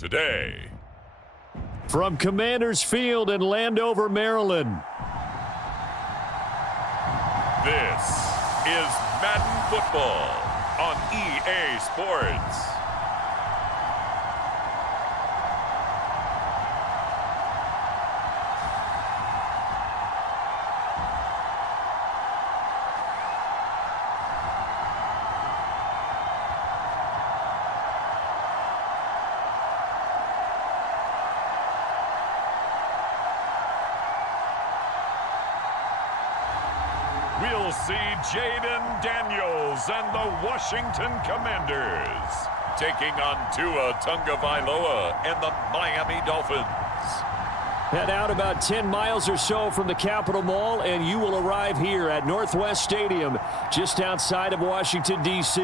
today. From Commanders Field in Landover, Maryland. This is Madden Football on EA Sports. We'll see Jaden Daniels and the Washington Commanders taking on Tua Tagovailoa and the Miami Dolphins. Head out about 10 miles or so from the Capitol Mall, and you will arrive here at Northwest Stadium, just outside of Washington, D.C.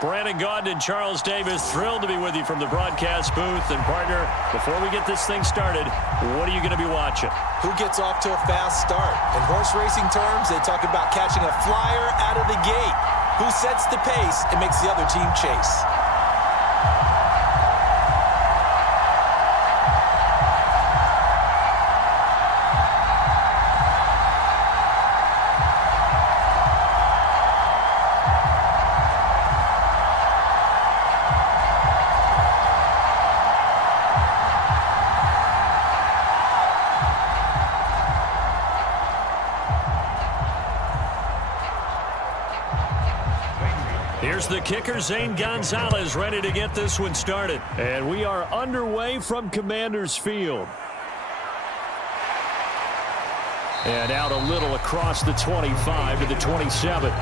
Brandon Gaudin and Charles Davis, thrilled to be with you from the broadcast booth. And, partner, before we get this thing started, what are you going to be watching? Who gets off to a fast start? In horse racing terms, they talk about catching a flyer out of the gate. Who sets the pace and makes the other team chase? Here's the kicker, Zane Gonzalez, ready to get this one started. And we are underway from Commanders Field. And out a little across the 25 to the 27.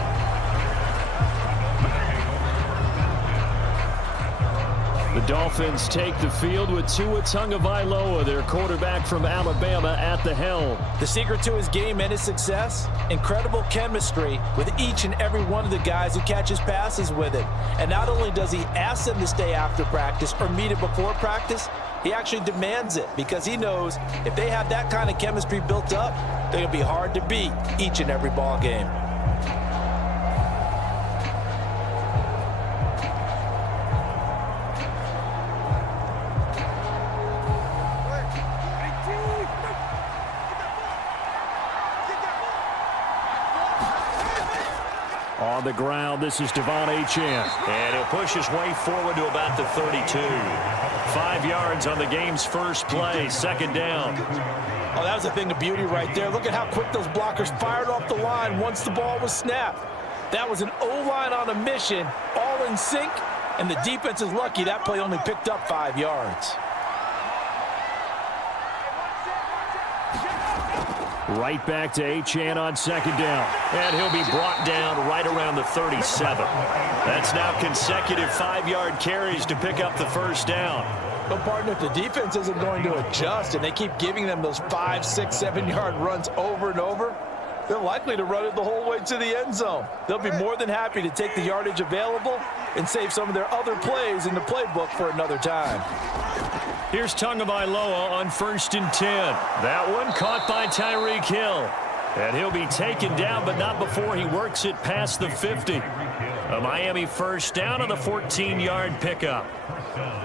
The Dolphins take the field with Tua Tagovailoa, their quarterback from Alabama, at the helm. The secret to his game and his success? Incredible chemistry with each and every one of the guys who catches passes with it. And not only does he ask them to stay after practice or meet it before practice, he actually demands it because he knows if they have that kind of chemistry built up, they're going to be hard to beat each and every ball game. On the ground, this is Devon Achane. And he'll push his way forward to about the 32. 5 yards on the game's first play, second down. Oh, that was a thing of beauty right there. Look at how quick those blockers fired off the line once the ball was snapped. That was an O-line on a mission, all in sync, and the defense is lucky that play only picked up 5 yards. Right back to Achane on second down. And he'll be brought down right around the 37. That's now consecutive 5-yard carries to pick up the first down. But, partner, if the defense isn't going to adjust and they keep giving them those 5, 6, 7-yard runs over and over, they're likely to run it the whole way to the end zone. They'll be more than happy to take the yardage available and save some of their other plays in the playbook for another time. Here's Tagovailoa on 1st and 10. That one caught by Tyreek Hill. And he'll be taken down, but not before he works it past the 50. A Miami first down on a 14-yard pickup.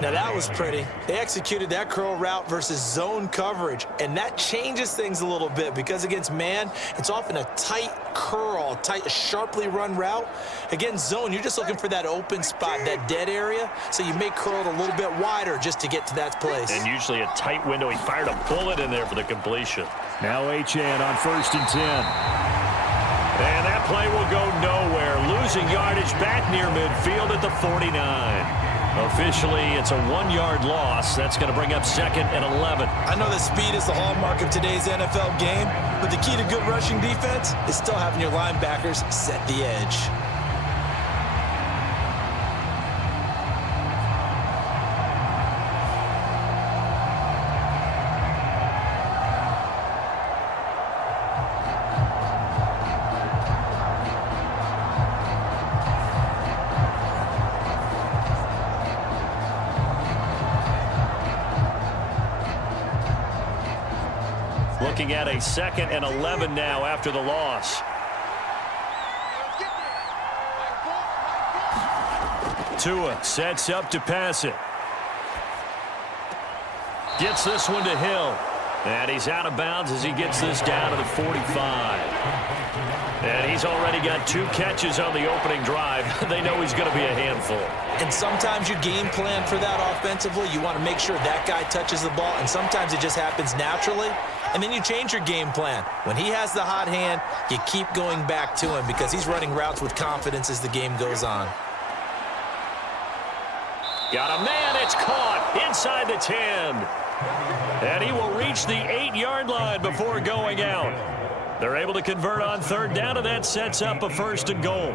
Now that was pretty. They executed that curl route versus zone coverage, and that changes things a little bit because against man, it's often a tight curl, tight, sharply run route. Against zone, you're just looking for that open spot, that dead area, so you may curl it a little bit wider just to get to that place. And usually a tight window. He fired a bullet in there for the completion. Now Achane on 1st and 10. And that play will go nowhere. Losing yardage back near midfield at the 49. Officially, it's a 1-yard loss. That's going to bring up 2nd and 11. I know that speed is the hallmark of today's NFL game, but the key to good rushing defense is still having your linebackers set the edge. Looking at a 2nd and 11 now after the loss. Tua sets up to pass it. Gets this one to Hill. And he's out of bounds as he gets this down to the 45. And he's already got 2 catches on the opening drive. They know he's going to be a handful. And sometimes you game plan for that offensively. You want to make sure that guy touches the ball, and sometimes it just happens naturally. And then you change your game plan. When he has the hot hand, you keep going back to him because he's running routes with confidence as the game goes on. Got a man, it's caught inside the 10. And he will reach the 8-yard line before going out. They're able to convert on 3rd down, and that sets up a 1st and goal.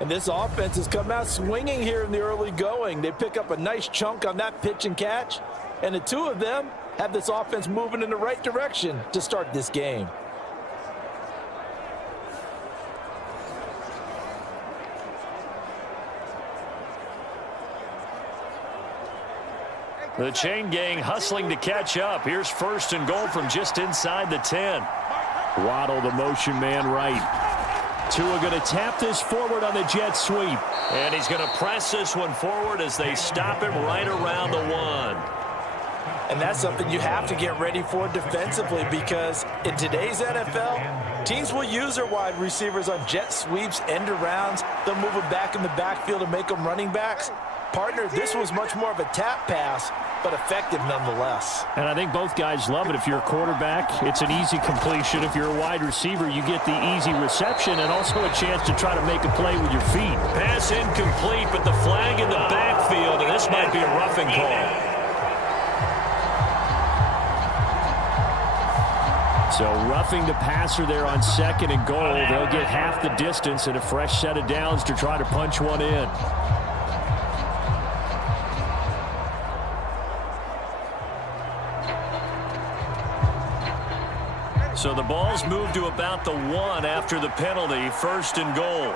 And this offense has come out swinging here in the early going. They pick up a nice chunk on that pitch and catch. And the 2 of them have this offense moving in the right direction to start this game. The chain gang hustling to catch up. Here's 1st and goal from just inside the 10. Waddle, the motion man right. Tua going to tap this forward on the jet sweep. And he's going to press this one forward as they stop him right around the 1. And that's something you have to get ready for defensively because in today's NFL, teams will use their wide receivers on jet sweeps, end arounds. They'll move them back in the backfield and make them running backs. Partner, this was much more of a tap pass, but effective nonetheless. And I think both guys love it. If you're a quarterback, it's an easy completion. If you're a wide receiver, you get the easy reception and also a chance to try to make a play with your feet. Pass incomplete, but the flag in the backfield, and this might be a roughing call. So roughing the passer there on 2nd and goal. They'll get half the distance and a fresh set of downs to try to punch one in. So the ball's moved to about the 1 after the penalty. 1st and goal.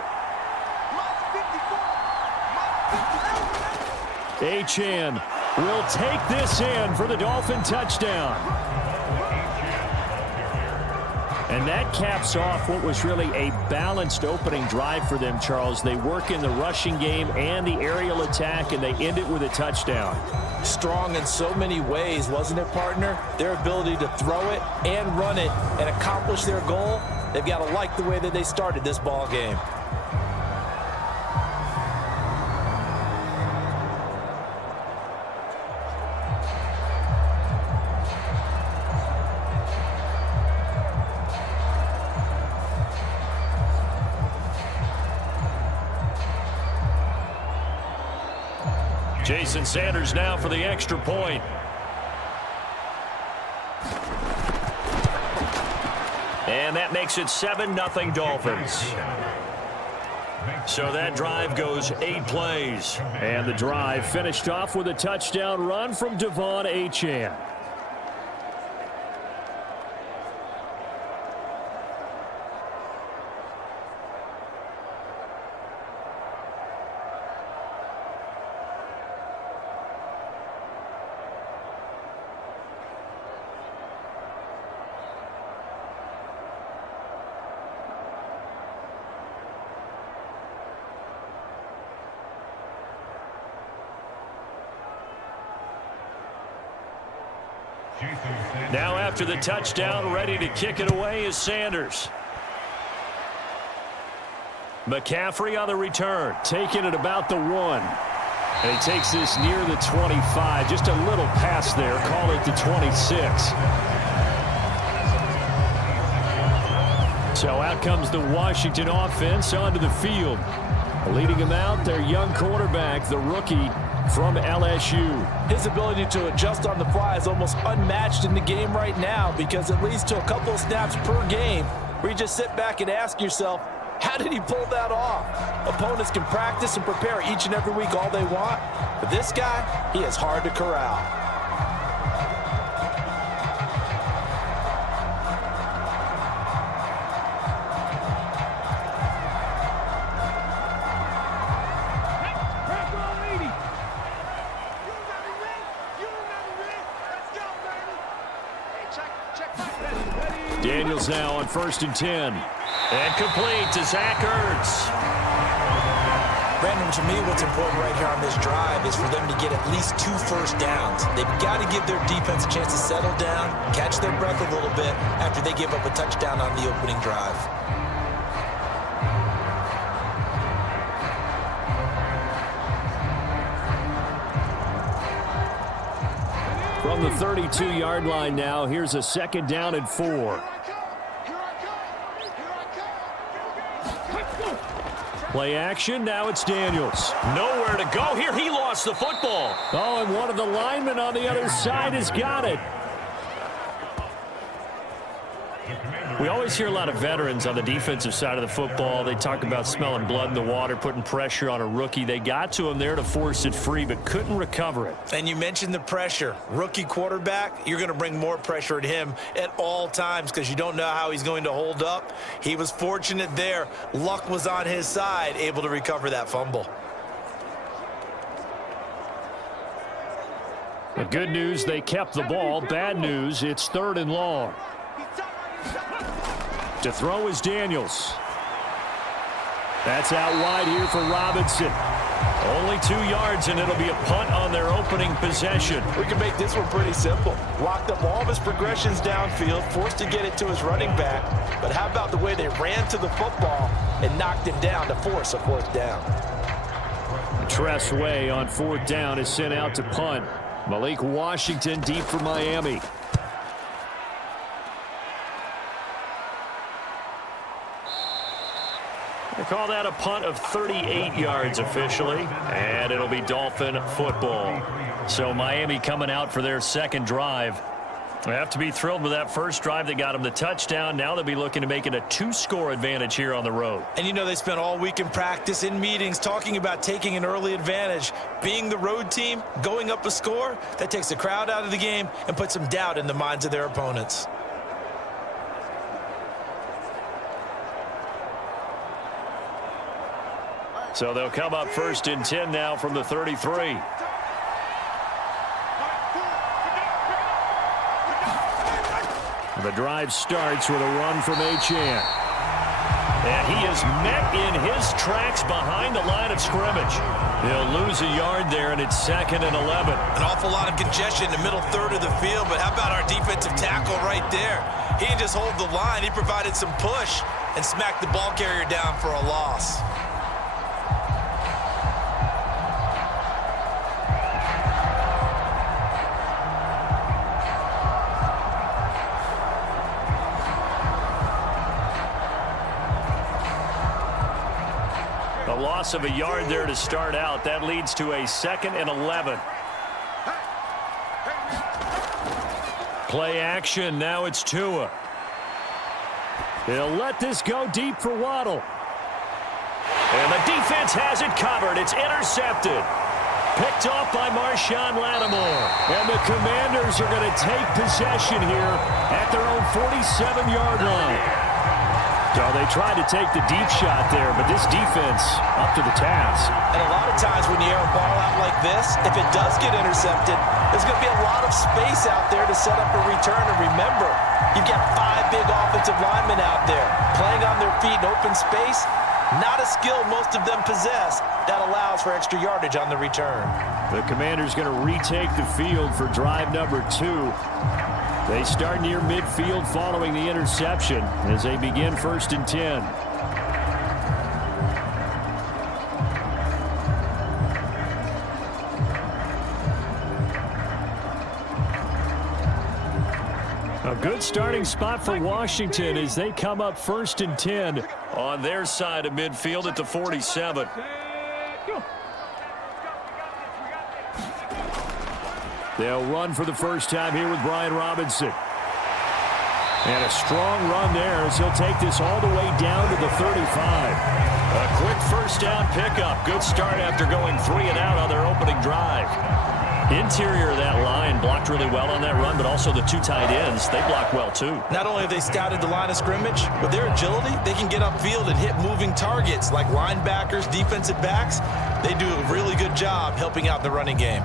Achane will take this in for the Dolphin touchdown. And that caps off what was really a balanced opening drive for them, Charles. They work in the rushing game and the aerial attack, and they end it with a touchdown. Strong in so many ways, wasn't it, partner? Their ability to throw it and run it and accomplish their goal, they've got to like the way that they started this ball game. Jason Sanders now for the extra point. And that makes it 7-0 Dolphins. So that drive goes 8 plays. And the drive finished off with a touchdown run from Devon Achane. Now after the touchdown, ready to kick it away is Sanders. McCaffrey on the return, taking it about the 1. And he takes this near the 25. Just a little pass there. Call it the 26. So out comes the Washington offense onto the field. Leading them out, their young quarterback, the rookie from LSU. His ability to adjust on the fly is almost unmatched in the game right now because it leads to a couple of snaps per game where you just sit back and ask yourself, how did he pull that off? Opponents can practice and prepare each and every week all they want, but this guy, he is hard to corral. Daniels now on 1st and 10. And complete to Zach Ertz. Brandon, to me, what's important right here on this drive is for them to get at least 2 first downs. They've got to give their defense a chance to settle down, catch their breath a little bit after they give up a touchdown on the opening drive. From the 32-yard line now, here's a 2nd down and 4. Play action, now it's Daniels. Nowhere to go here, he lost the football. Oh, and one of the linemen on the other side has got it. We always hear a lot of veterans on the defensive side of the football. They talk about smelling blood in the water, putting pressure on a rookie. They got to him there to force it free, but couldn't recover it. And you mentioned the pressure. Rookie quarterback, you're going to bring more pressure at him at all times because you don't know how he's going to hold up. He was fortunate there. Luck was on his side, able to recover that fumble. The good news, they kept the ball. Bad news, it's 3rd and long. To throw is Daniels. That's out wide here for Robinson. Only 2 yards, and it'll be a punt on their opening possession. We can make this one pretty simple. Locked up all of his progressions downfield, forced to get it to his running back. But how about the way they ran to the football and knocked him down to force a 4th down? Tress Way on 4th down is sent out to punt. Malik Washington deep for Miami. They call that a punt of 38 yards officially, and it'll be Dolphin football. So Miami coming out for their 2nd drive. They have to be thrilled with that first drive that got them the touchdown. Now they'll be looking to make it a 2-score advantage here on the road. And you know they spent all week in practice, in meetings, talking about taking an early advantage. Being the road team, going up a score, that takes the crowd out of the game and puts some doubt in the minds of their opponents. So they'll come up 1st and 10 now from the 33. The drive starts with a run from Achane. And he is met in his tracks behind the line of scrimmage. He'll lose a yard there, and it's 2nd and 11. An awful lot of congestion in the middle third of the field, but how about our defensive tackle right there? He didn't just hold the line. He provided some push and smacked the ball carrier down for a loss. Loss of a yard there to start out. That leads to a 2nd and 11. Play action. Now it's Tua. He'll let this go deep for Waddle. And the defense has it covered. It's intercepted. Picked off by Marshawn Lattimore. And the Commanders are going to take possession here at their own 47-yard line. So they tried to take the deep shot there, but this defense up to the task. And a lot of times when you air a ball out like this, if it does get intercepted, there's going to be a lot of space out there to set up a return. And remember, you've got 5 big offensive linemen out there playing on their feet in open space. Not a skill most of them possess that allows for extra yardage on the return. The Commanders going to retake the field for drive number 2. They start near midfield following the interception as they begin 1st and 10. A good starting spot for Washington as they come up 1st and 10 on their side of midfield at the 47. They'll run for the first time here with Brian Robinson. And a strong run there as he'll take this all the way down to the 35. A quick first down pickup. Good start after going 3 and out on their opening drive. Interior of that line blocked really well on that run, but also the 2 tight ends, they block well too. Not only have they scouted the line of scrimmage, but their agility, they can get upfield and hit moving targets like linebackers, defensive backs. They do a really good job helping out the running game.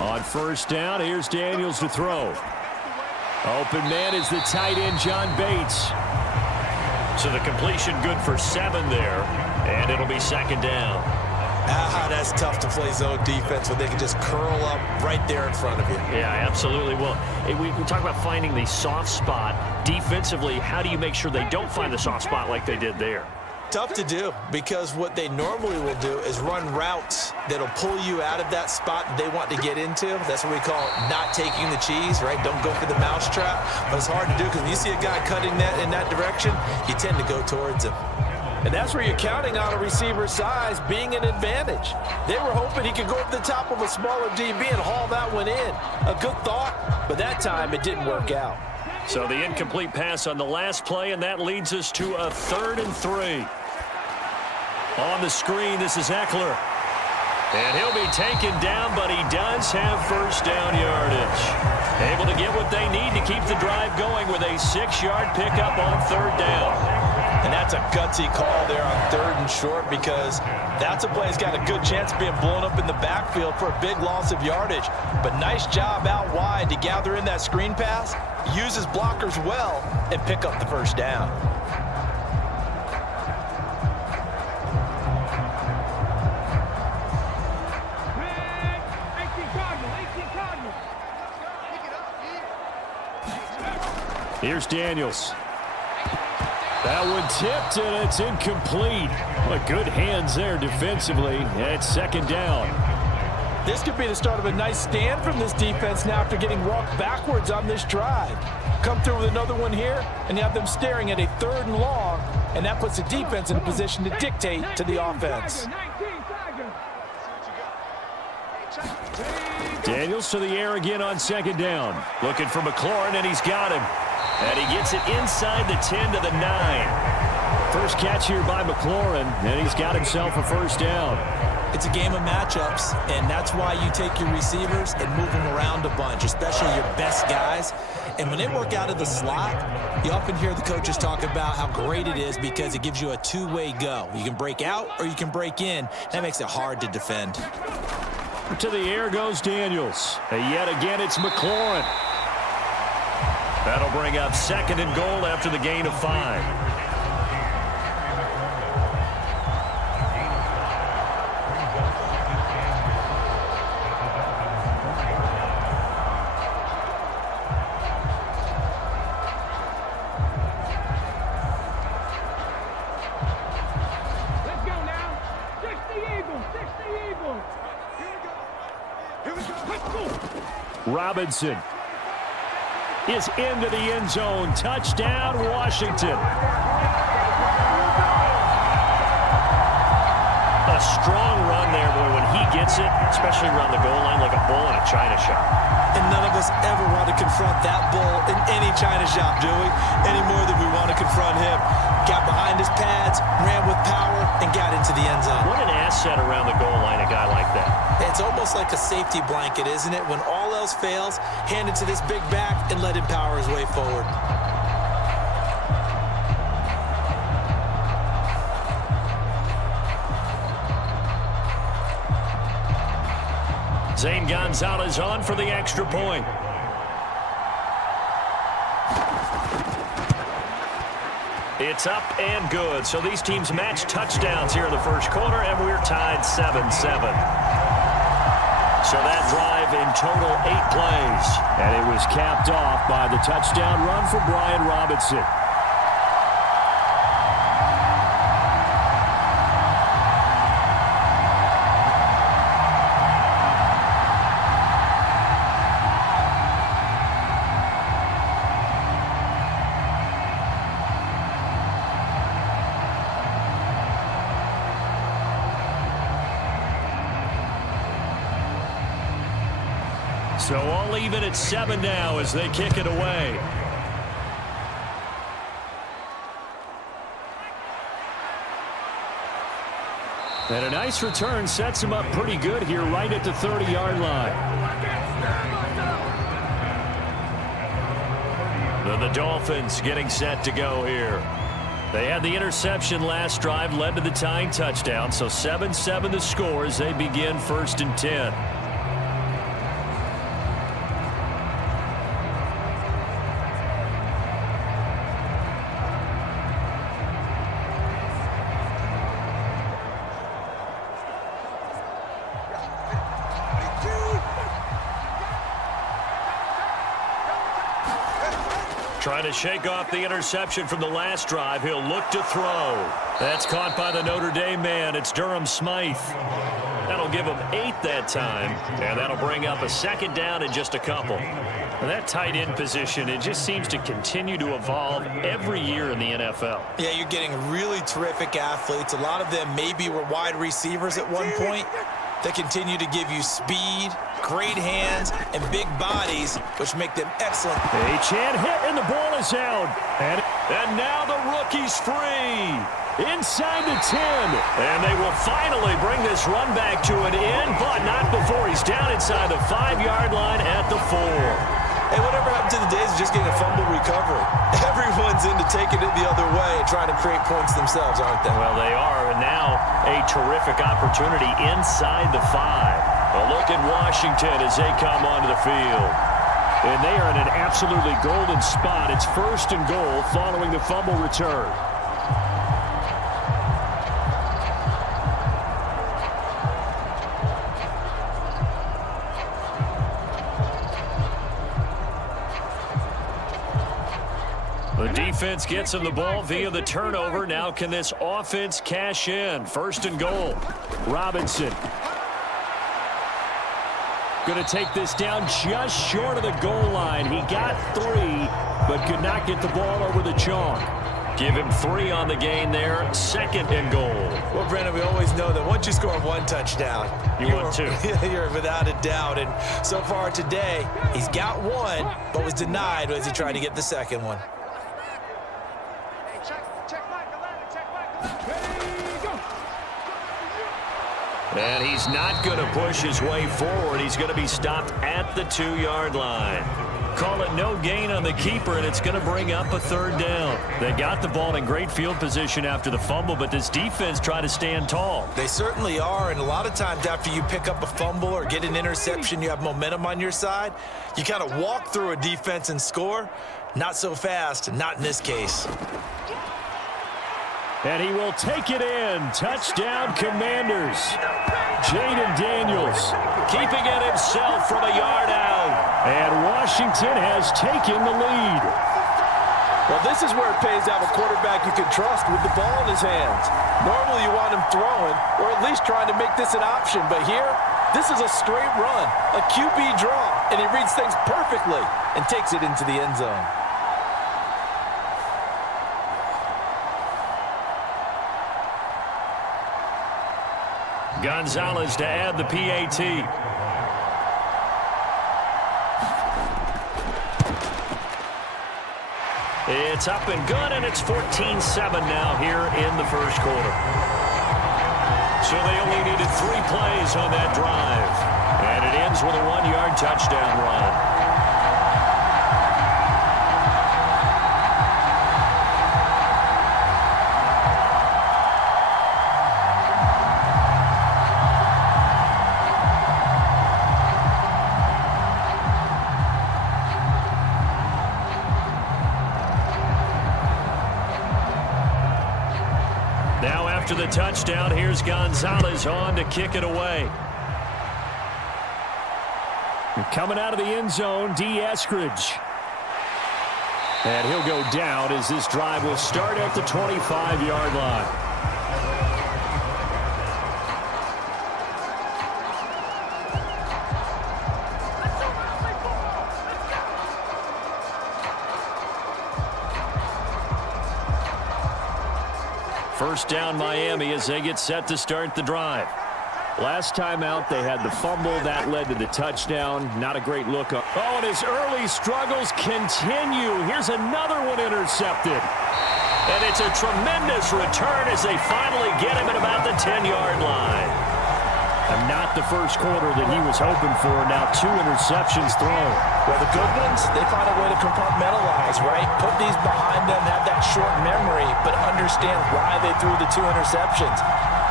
On first down, here's Daniels to throw. Open man is the tight end, John Bates. So the completion good for 7 there, and it'll be second down. That's tough to play zone defense when they can just curl up right there in front of you. Yeah, absolutely. Well, we talk about finding the soft spot. Defensively, how do you make sure they don't find the soft spot like they did there? Tough to do, because what they normally will do is run routes that'll pull you out of that spot they want to get into. That's what we call not taking the cheese, right? Don't go for the mousetrap. But it's hard to do because when you see a guy cutting that in that direction, you tend to go towards him. And that's where you're counting on a receiver's size being an advantage. They were hoping he could go over the top of a smaller DB and haul that one in. A good thought, but that time it didn't work out. So the incomplete pass on the last play, and that leads us to a 3rd and 3. On the screen, this is Eckler. And he'll be taken down, but he does have first down yardage. Able to get what they need to keep the drive going with a 6-yard pickup on 3rd down. And that's a gutsy call there on 3rd and short, because that's a play that's got a good chance of being blown up in the backfield for a big loss of yardage. But nice job out wide to gather in that screen pass, use his blockers well, and pick up the first down. Here's Daniels. That one tipped, and it's incomplete. But good hands there defensively. It's 2nd down. This could be the start of a nice stand from this defense now after getting walked backwards on this drive. Come through with another one here, and you have them staring at a 3rd and long, and that puts the defense in a position to dictate to the offense. Daniels to the air again on 2nd down. Looking for McLaurin, and he's got him. And he gets it inside the 10 to the 9. First catch here by McLaurin, and he's got himself a first down. It's a game of matchups, and that's why you take your receivers and move them around a bunch, especially your best guys. And when they work out of the slot, you often hear the coaches talk about how great it is because it gives you a two-way go. You can break out or you can break in. That makes it hard to defend. To the air goes Daniels. And yet again, it's McLaurin. That'll bring up 2nd and goal after the gain of 5. Robinson is into the end zone. Touchdown, Washington. A strong run there, boy, when he gets it, especially around the goal line like a bull in a china shop. And none of us ever want to confront that bull in any china shop, do we? Any more than we want to confront him. Got behind his pads, ran with power, and got into the end zone. What an asset around the goal line, a guy like that. It's almost like a safety blanket, isn't it? When all else fails, hand it to this big back and let him power his way forward. Zane Gonzalez on for the extra point. It's up and good. So these teams match touchdowns here in the first quarter, and we're tied 7-7. So that drive in total 8 plays. And it was capped off by the touchdown run for Brian Robinson. So all even at 7 now as they kick it away. And a nice return sets him up pretty good here right at the 30-yard line. Then the Dolphins getting set to go here. They had the interception last drive, led to the tying touchdown. So 7-7 the score as they begin 1st and 10. Trying to shake off the interception from the last drive. He'll look to throw. That's caught by the Notre Dame man. It's Durham Smythe. That'll give him 8 that time, and that'll bring up a second down in just a couple. And that tight end position, it just seems to continue to evolve every year in the NFL. Yeah, you're getting really terrific athletes. A lot of them maybe were wide receivers at one point. They continue to give you speed, great hands, and big bodies, which make them excellent. Achane hit, and the ball is out. And now the rookie's free. Inside the 10. And they will finally bring this run back to an end, but not before he's down inside the 5-yard line at the 4. Hey, whatever happened to the days of just getting a fumble recovery? Everyone's into taking it the other way and trying to create points themselves, aren't they? Well, they are, and now a terrific opportunity inside the 5. A look at Washington as they come onto the field. And they are in an absolutely golden spot. It's 1st and goal following the fumble return. The defense gets him the ball via the turnover. Now can this offense cash in? 1st and goal. Robinson. Going to take this down just short of the goal line. He got 3, but could not get the ball over the chalk. Give him 3 on the gain there. 2nd and goal. Well, Brandon, we always know that once you score 1 touchdown, you want 2. You're without a doubt. And so far today, he's got 1, but was denied as he tried to get the 2nd one. And he's not going to push his way forward. He's going to be stopped at the 2-yard line. Call it no gain on the keeper, and it's going to bring up a 3rd down. They got the ball in great field position after the fumble, but this defense tried to stand tall. They certainly are, and a lot of times after you pick up a fumble or get an interception, you have momentum on your side. You kind of walk through a defense and score. Not so fast, not in this case. And he will take it in. Touchdown, Commanders. Jaden Daniels keeping it himself from a yard out. And Washington has taken the lead. Well, this is where it pays to have a quarterback you can trust with the ball in his hands. Normally you want him throwing or at least trying to make this an option. But here, this is a straight run, a QB draw, and he reads things perfectly and takes it into the end zone. Gonzalez to add the PAT. It's up and good, and it's 14-7 now here in the 1st quarter. So they only needed 3 plays on that drive. And it ends with a 1-yard touchdown run. After the touchdown, here's Gonzalez on to kick it away. And coming out of the end zone, D. Eskridge. And he'll go down as this drive will start at the 25-yard line. First down, Miami, as they get set to start the drive. Last time out, they had the fumble. That led to the touchdown. Not a great look. Oh, and his early struggles continue. Here's another one intercepted. And it's a tremendous return as they finally get him at about the 10-yard line. And not the first quarter that he was hoping for. Now 2 interceptions thrown. Well, the good ones, they find a way to compartmentalize, right? Put these behind them, have that short memory, but understand why they threw the 2 interceptions.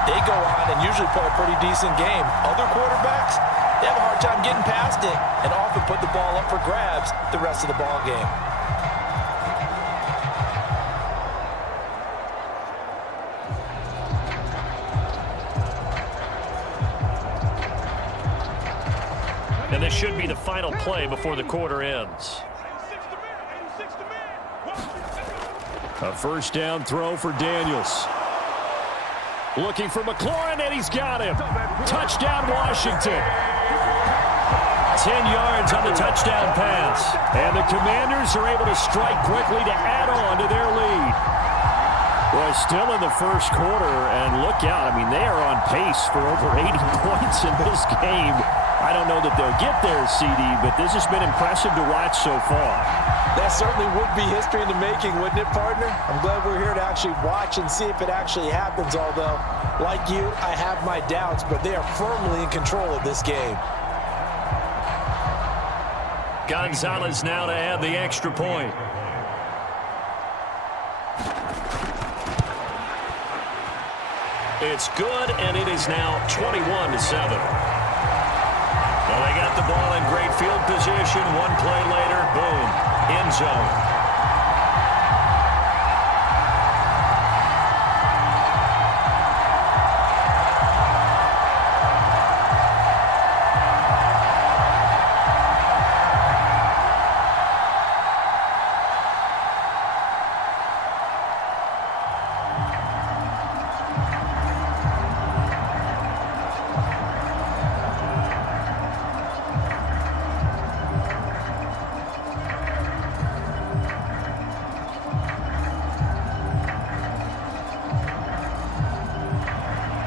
They go on and usually play a pretty decent game. Other quarterbacks, they have a hard time getting past it and often put the ball up for grabs the rest of the ball game. And this should be the final play before the quarter ends. A first down throw for Daniels. Looking for McLaurin, and he's got him. Touchdown, Washington. 10 yards on the touchdown pass. And the Commanders are able to strike quickly to add on to their lead. Boy, still in the first quarter, and look out. I mean, they are on pace for over 80 points in this game. I don't know that they'll get there, CD, but this has been impressive to watch so far. That certainly would be history in the making, wouldn't it, partner? I'm glad we're here to actually watch and see if it actually happens, although, like you, I have my doubts, but they are firmly in control of this game. Gonzalez now to add the extra point. It's good, and it is now 21-7. Well, they got the ball in great field position. One play later, boom, end zone.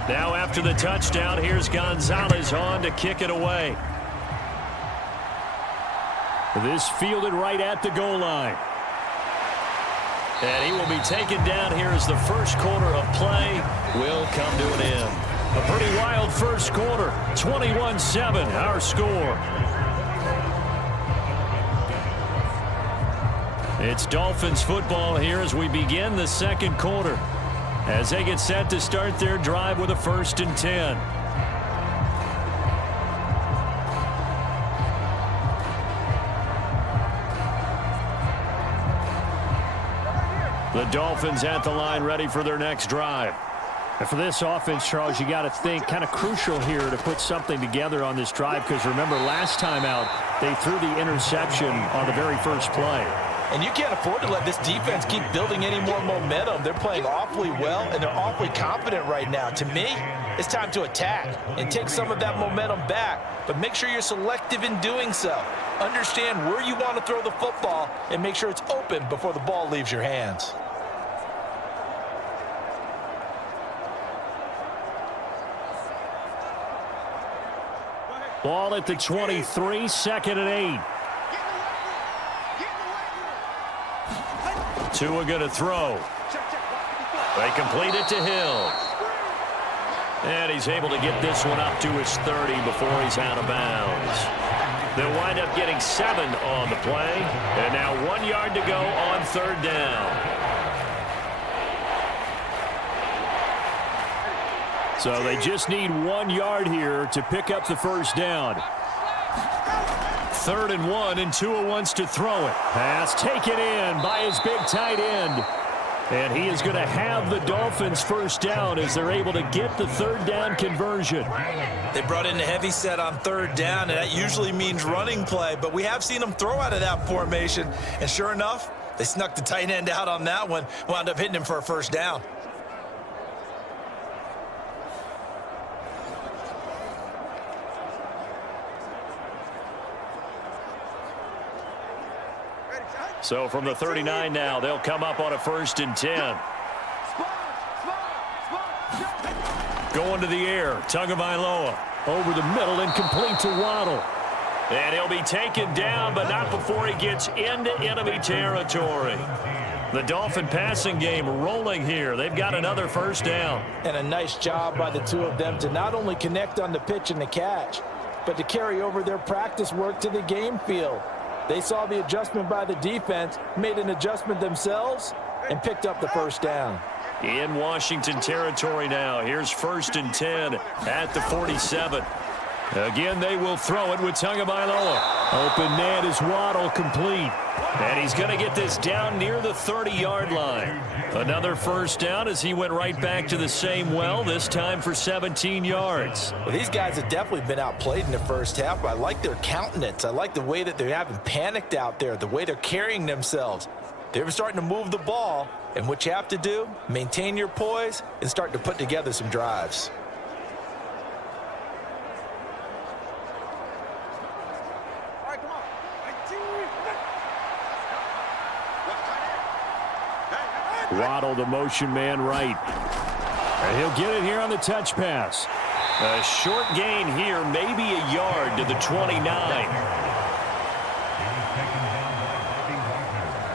Now after the touchdown, here's Gonzalez on to kick it away. This fielded right at the goal line. And he will be taken down here as the first quarter of play will come to an end. A pretty wild first quarter, 21-7, our score. It's Dolphins football here as we begin the second quarter, as they get set to start their drive with a 1st and 10. The Dolphins at the line ready for their next drive. And for this offense, Charles, you got to think kind of crucial here to put something together on this drive, because remember last time out they threw the interception on the very first play. And you can't afford to let this defense keep building any more momentum. They're playing awfully well, and they're awfully confident right now. To me, it's time to attack and take some of that momentum back. But make sure you're selective in doing so. Understand where you want to throw the football and make sure it's open before the ball leaves your hands. Ball at the 23, 2nd and 8. Tua going to throw. They complete it to Hill. And he's able to get this one up to his 30 before he's out of bounds. They'll wind up getting 7 on the play. And now 1 yard to go on 3rd down. So they just need 1 yard here to pick up the first down. 3rd and 1, and Tua wants to throw it. Pass taken in by his big tight end. And he is going to have the Dolphins first down as they're able to get the 3rd down conversion. They brought in a heavy set on 3rd down, and that usually means running play. But we have seen them throw out of that formation. And sure enough, they snuck the tight end out on that one, wound up hitting him for a first down. So from the 39 now, they'll come up on a 1st and 10. Going to the air, Tagovailoa over the middle and complete to Waddle. And he'll be taken down, but not before he gets into enemy territory. The Dolphin passing game rolling here. They've got another first down. And a nice job by the two of them to not only connect on the pitch and the catch, but to carry over their practice work to the game field. They saw the adjustment by the defense, made an adjustment themselves, and picked up the first down. In Washington territory now. Here's 1st and 10 at the 47. Again, they will throw it with Tagovailoa. Open man is Waddle, complete. And he's going to get this down near the 30-yard line. Another first down as he went right back to the same well, this time for 17 yards. Well, these guys have definitely been outplayed in the first half. I like their countenance. I like the way that they haven't panicked out there, the way they're carrying themselves. They're starting to move the ball, And what you have to do, maintain your poise and start to put together some drives. Waddle, the motion man right. And he'll get it here on the touch pass. A short gain here, maybe a yard to the 29.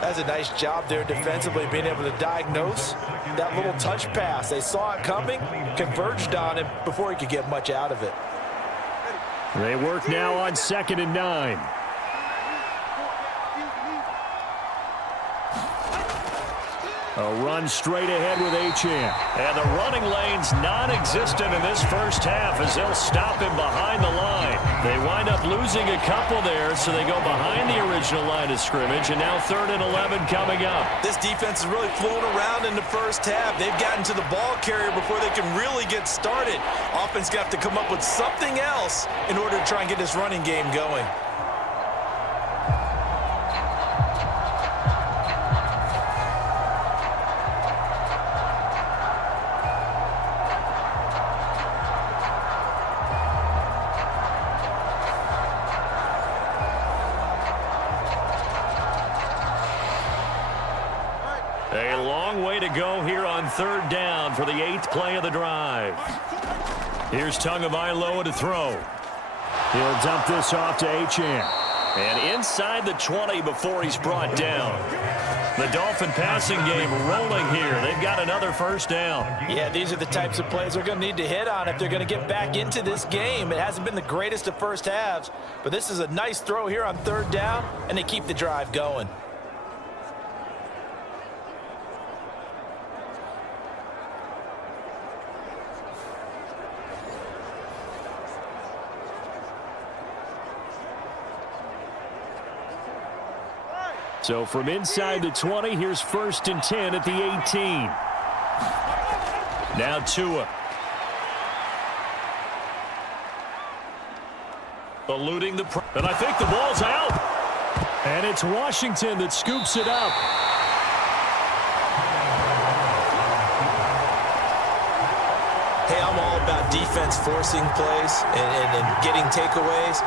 That's a nice job there defensively, being able to diagnose that little touch pass. They saw it coming, converged on him before he could get much out of it. They work now on 2nd and 9. A run straight ahead with Achane. And the running lane's non-existent in this first half as they'll stop him behind the line. They wind up losing a couple there, so they go behind the original line of scrimmage, and now 3rd and 11 coming up. This defense is really fooling around in the first half. They've gotten to the ball carrier before they can really get started. Offense got to come up with something else in order to try and get this running game going. A long way to go here on 3rd down for the 8th play of the drive. Here's Tagovailoa to throw. He'll dump this off to Achane. And inside the 20 before he's brought down. The Dolphin passing game rolling here. They've got another first down. Yeah, these are the types of plays they're going to need to hit on if they're going to get back into this game. It hasn't been the greatest of first halves, but this is a nice throw here on 3rd down, and they keep the drive going. So from inside the 20, here's 1st and 10 at the 18. Now Tua. Eluding the pressure. And I think the ball's out. And it's Washington that scoops it up. Hey, I'm all about defense forcing plays and getting takeaways.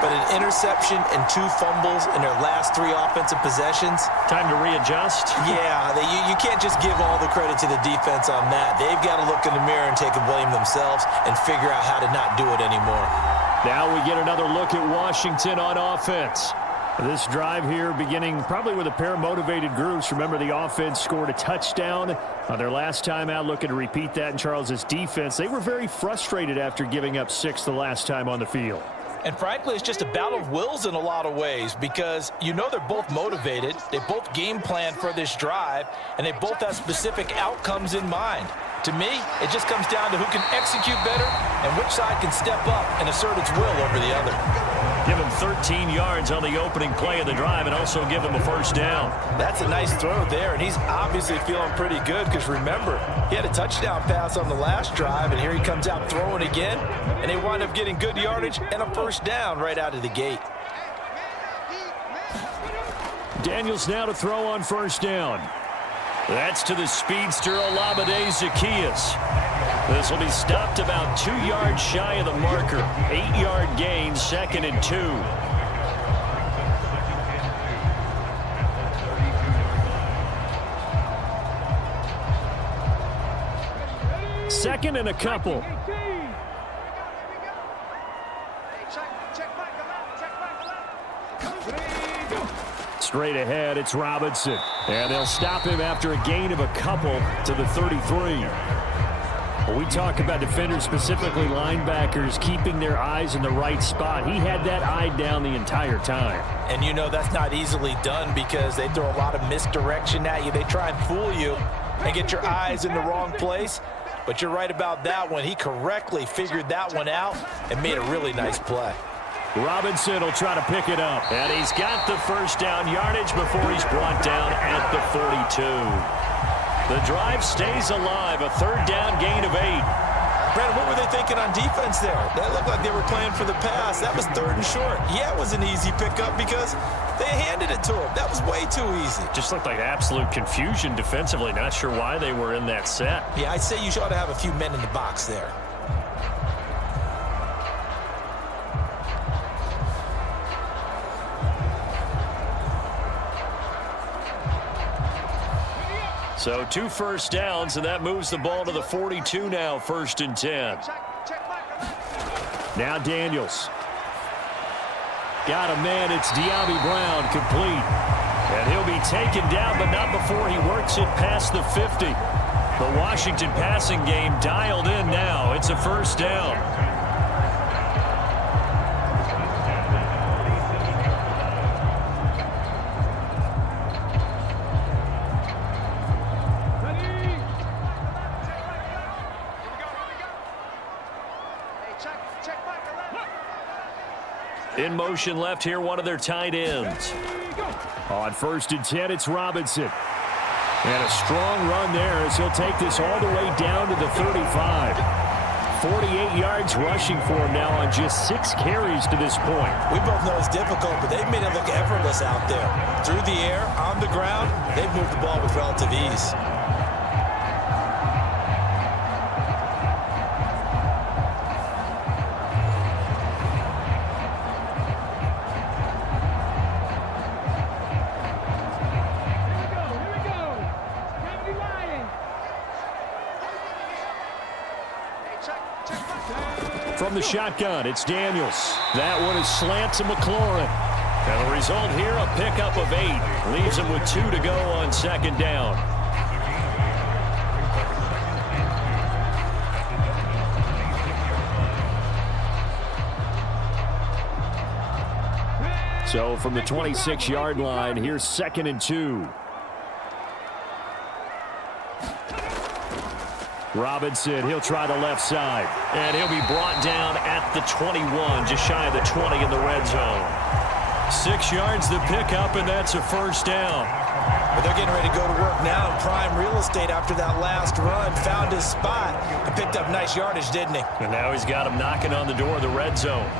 But an interception and 2 fumbles in their last 3 offensive possessions. Time to readjust. Yeah, you can't just give all the credit to the defense on that. They've got to look in the mirror and take the blame themselves and figure out how to not do it anymore. Now we get another look at Washington on offense. This drive here beginning probably with a pair of motivated groups. Remember, the offense scored a touchdown on their last time out, looking to repeat that in Charles's defense. They were very frustrated after giving up 6 the last time on the field. And frankly, it's just a battle of wills in a lot of ways because you know they're both motivated, they both game plan for this drive, and they both have specific outcomes in mind. To me, it just comes down to who can execute better and which side can step up and assert its will over the other. Give him 13 yards on the opening play of the drive and also give him a first down. That's a nice throw there, and he's obviously feeling pretty good because remember, he had a touchdown pass on the last drive, and here he comes out throwing again, and they wind up getting good yardage and a first down right out of the gate. Daniels now to throw on first down. That's to the speedster Olamide Zaccheaus. This will be stopped about 2 yards shy of the marker. 8-yard gain, 2nd and 2. 2nd and a couple. Straight ahead, it's Robinson. And they'll stop him after a gain of a couple to the 33. When we talk about defenders, specifically linebackers, keeping their eyes in the right spot, he had that eye down the entire time. And you know that's not easily done because they throw a lot of misdirection at you. They try and fool you and get your eyes in the wrong place. But you're right about that one. He correctly figured that one out and made a really nice play. Robinson will try to pick it up. And he's got the first down yardage before he's brought down at the 42. The drive stays alive, a 3rd down gain of 8. Brandon, what were they thinking on defense there? That looked like they were playing for the pass. That was 3rd and short. Yeah, it was an easy pickup because they handed it to him. That was way too easy. Just looked like absolute confusion defensively. Not sure why they were in that set. Yeah, I'd say you ought to have a few men in the box there. So 2 first downs, and that moves the ball to the 42 now, 1st and 10. Now Daniels. Got a man, it's De'Ami Brown, complete. And he'll be taken down, but not before he works it past the 50. The Washington passing game dialed in now. It's a 1st down. In motion left here, one of their tight ends. On 1st and 10, it's Robinson. And a strong run there as he'll take this all the way down to the 35. 48 yards rushing for him now on just 6 carries to this point. We both know it's difficult, but they've made it look effortless out there. Through the air, on the ground, they've moved the ball with relative ease. From the shotgun, it's Daniels. That one is slant to McLaurin. And the result here, a pickup of 8. Leaves him with 2 to go on 2nd down. So from the 26-yard line, here's 2nd and 2. Robinson, he'll try the left side. And he'll be brought down at the 21, just shy of the 20 in the red zone. 6 yards the pickup, and that's a 1st down. But they're getting ready to go to work now in prime real estate after that last run. Found his spot and picked up nice yardage, didn't he? And now he's got him knocking on the door of the red zone.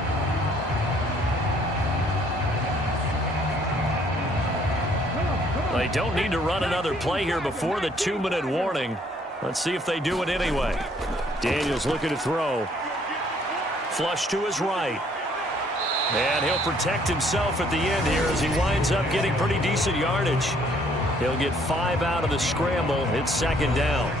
They don't need to run another play here before the 2-minute warning. Let's see if they do it anyway. Daniels looking to throw. Flush to his right. And he'll protect himself at the end here as he winds up getting pretty decent yardage. He'll get 5 out of the scramble. It's 2nd down.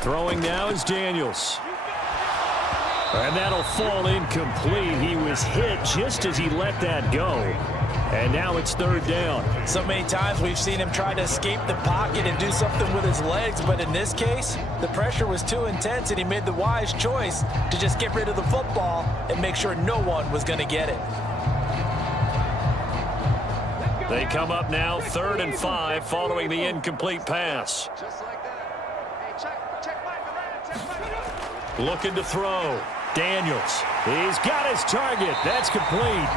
Throwing now is Daniels. And that'll fall incomplete. He was hit just as he let that go. And now it's 3rd down. So many times we've seen him try to escape the pocket and do something with his legs, but in this case, the pressure was too intense and he made the wise choice to just get rid of the football and make sure no one was going to get it. They come up now 3rd and 5 following the incomplete pass. Looking to throw. Daniels. He's got his target. That's complete.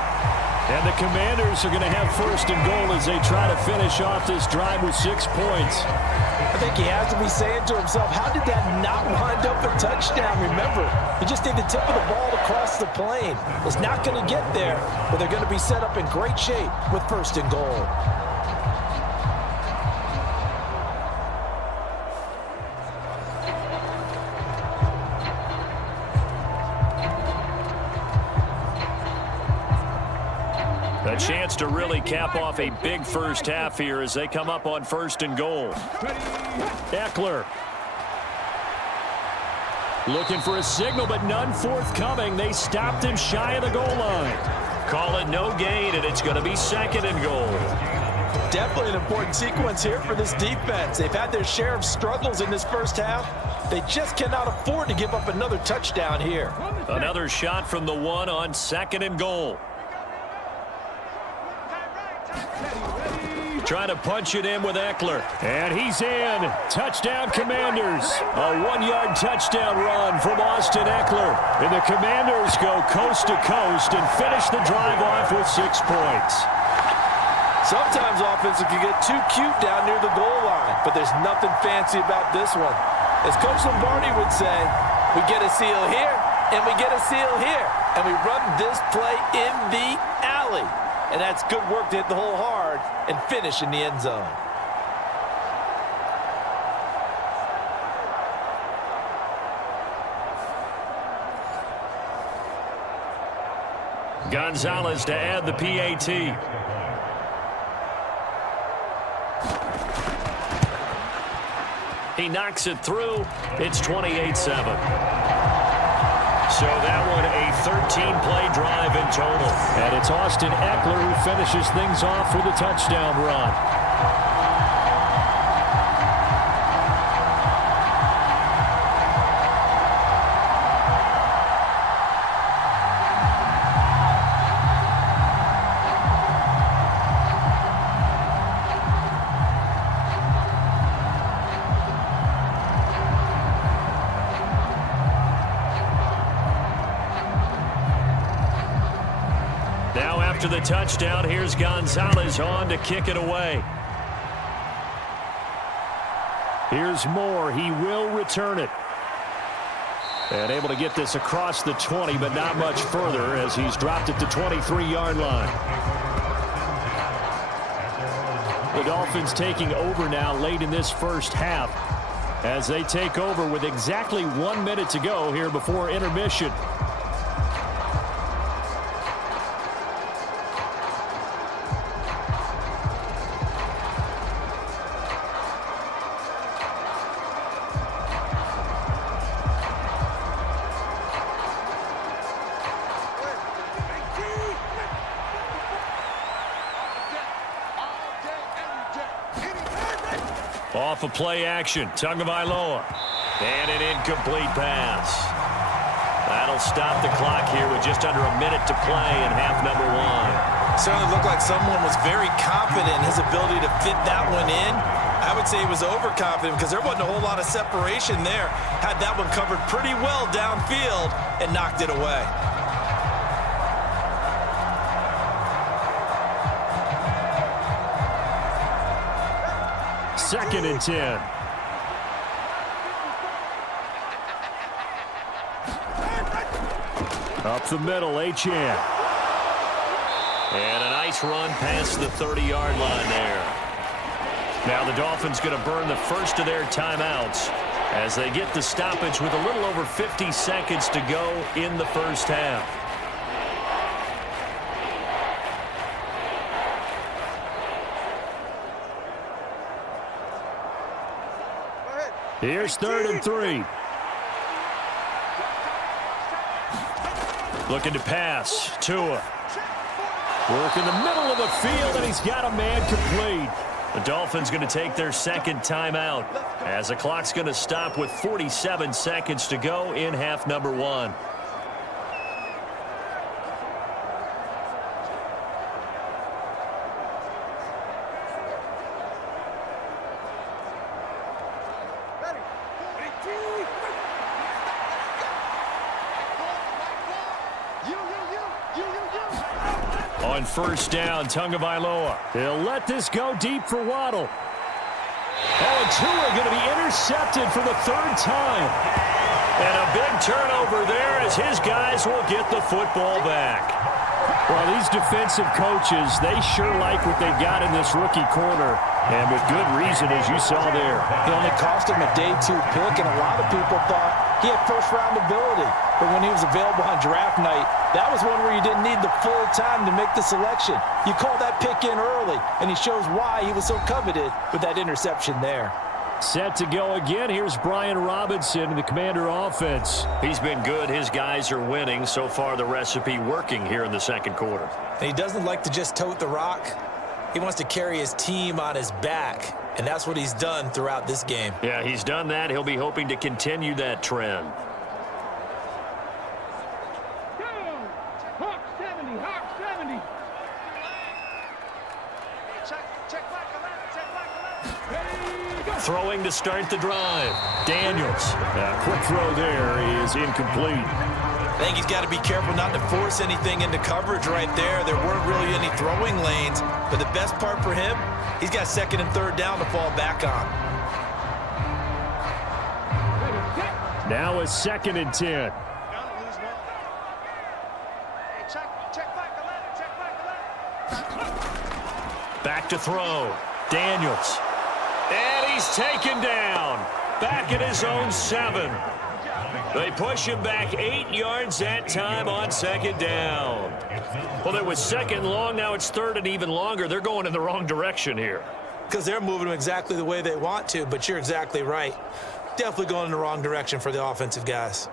And the Commanders are going to have 1st and goal as they try to finish off this drive with 6 points. I think he has to be saying to himself, how did that not wind up a touchdown? Remember, he just need the tip of the ball to cross the plane. It's not going to get there, but they're going to be set up in great shape with 1st and goal. A chance to really cap off a big first half here as they come up on 1st and goal. Eckler. Looking for a signal, but none forthcoming. They stopped him shy of the goal line. Call it no gain, and it's going to be 2nd and goal. Definitely an important sequence here for this defense. They've had their share of struggles in this first half. They just cannot afford to give up another touchdown here. Another shot from the 1 on 2nd and goal. Trying to punch it in with Eckler. And he's in. Touchdown, Commanders. A 1-yard touchdown run from Austin Eckler. And the Commanders go coast to coast and finish the drive off with 6 points. Sometimes offenses can get too cute down near the goal line, but there's nothing fancy about this one. As Coach Lombardi would say, we get a seal here, and we get a seal here, and we run this play in the alley. And that's good work to hit the hole hard and finish in the end zone. Gonzalez to add the PAT. He knocks it through. It's 28-7. So that one a 13-play drive in total. And it's Austin Eckler who finishes things off with a touchdown run. After the touchdown, here's Gonzalez on to kick it away. Here's Moore. He will return it. And able to get this across the 20, but not much further as he's dropped it to 23-yard line. The Dolphins taking over now late in this first half as they take over with exactly 1 minute to go here before intermission. Off of play action, Tagovailoa. And an incomplete pass. That'll stop the clock here with just under a minute to play in half number 1. Certainly looked like someone was very confident in his ability to fit that one in. I would say he was overconfident because there wasn't a whole lot of separation there. Had that one covered pretty well downfield and knocked it away. Second and 10. Up the middle, Achane. And a nice run past the 30-yard line there. Now the Dolphins going to burn the first of their timeouts as they get the stoppage with a little over 50 seconds to go in the first half. Here's 3rd and 3. Looking to pass. Tua. Work in the middle of the field, and he's got a man complete. The Dolphins going to take their second timeout as the clock's going to stop with 47 seconds to go in half number 1. On first down, Tagovailoa. They'll let this go deep for Waddle. Oh, and Tua going to be intercepted for the 3rd time. And a big turnover there as his guys will get the football back. Well, these defensive coaches, they sure like what they've got in this rookie corner. And with good reason, as you saw there. He only cost him a day 2 pick, and a lot of people thought he had first-round ability. But when he was available on draft night, that was one where you didn't need the full time to make the selection. You call that pick in early, and he shows why he was so coveted with that interception there. Set to go again. Here's Brian Robinson in the Commander offense. He's been good. His guys are winning. So far, the recipe working here in the second quarter. And he doesn't like to just tote the rock. He wants to carry his team on his back, and that's what he's done throughout this game. Yeah, he's done that. He'll be hoping to continue that trend. Hawk 70, Hawk 70. Check back 11. Throwing to start the drive. Daniels. Quick throw there is incomplete. I think he's got to be careful not to force anything into coverage right there. There weren't really any throwing lanes, but the best part for him, he's got second and third down to fall back on. Now a 2nd and 10. Back to throw. Daniels. And he's taken down. Back at his own 7. They push him back 8 yards that time on 2nd down. Well, it was 2nd long. Now it's 3rd and even longer. They're going in the wrong direction here. Because they're moving them exactly the way they want to, but you're exactly right. Definitely going in the wrong direction for the offensive guys.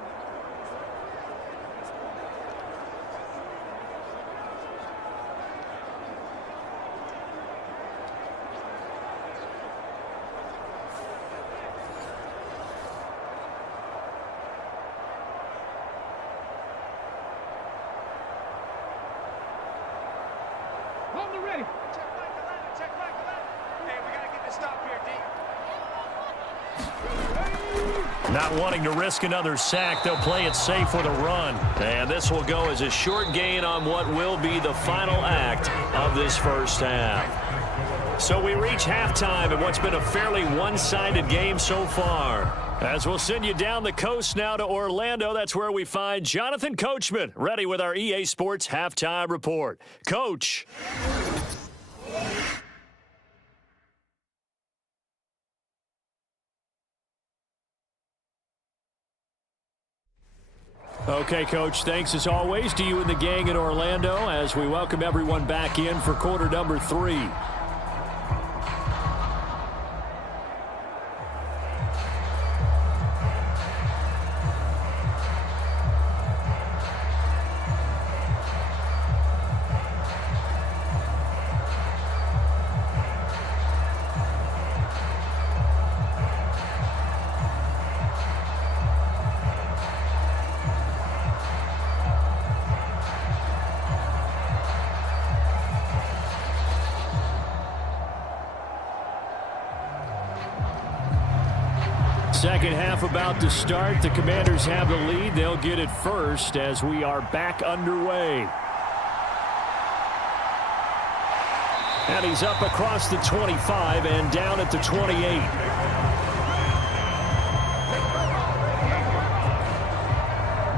Not wanting to risk another sack, they'll play it safe with a run. And this will go as a short gain on what will be the final act of this first half. So we reach halftime in what's been a fairly one-sided game so far. As we'll send you down the coast now to Orlando, that's where we find Jonathan Coachman, ready with our EA Sports Halftime Report. Coach. Okay, Coach, thanks as always to you and the gang in Orlando as we welcome everyone back in for quarter number 3. Second half about to start. The Commanders have the lead. They'll get it first as we are back underway. And he's up across the 25 and down at the 28.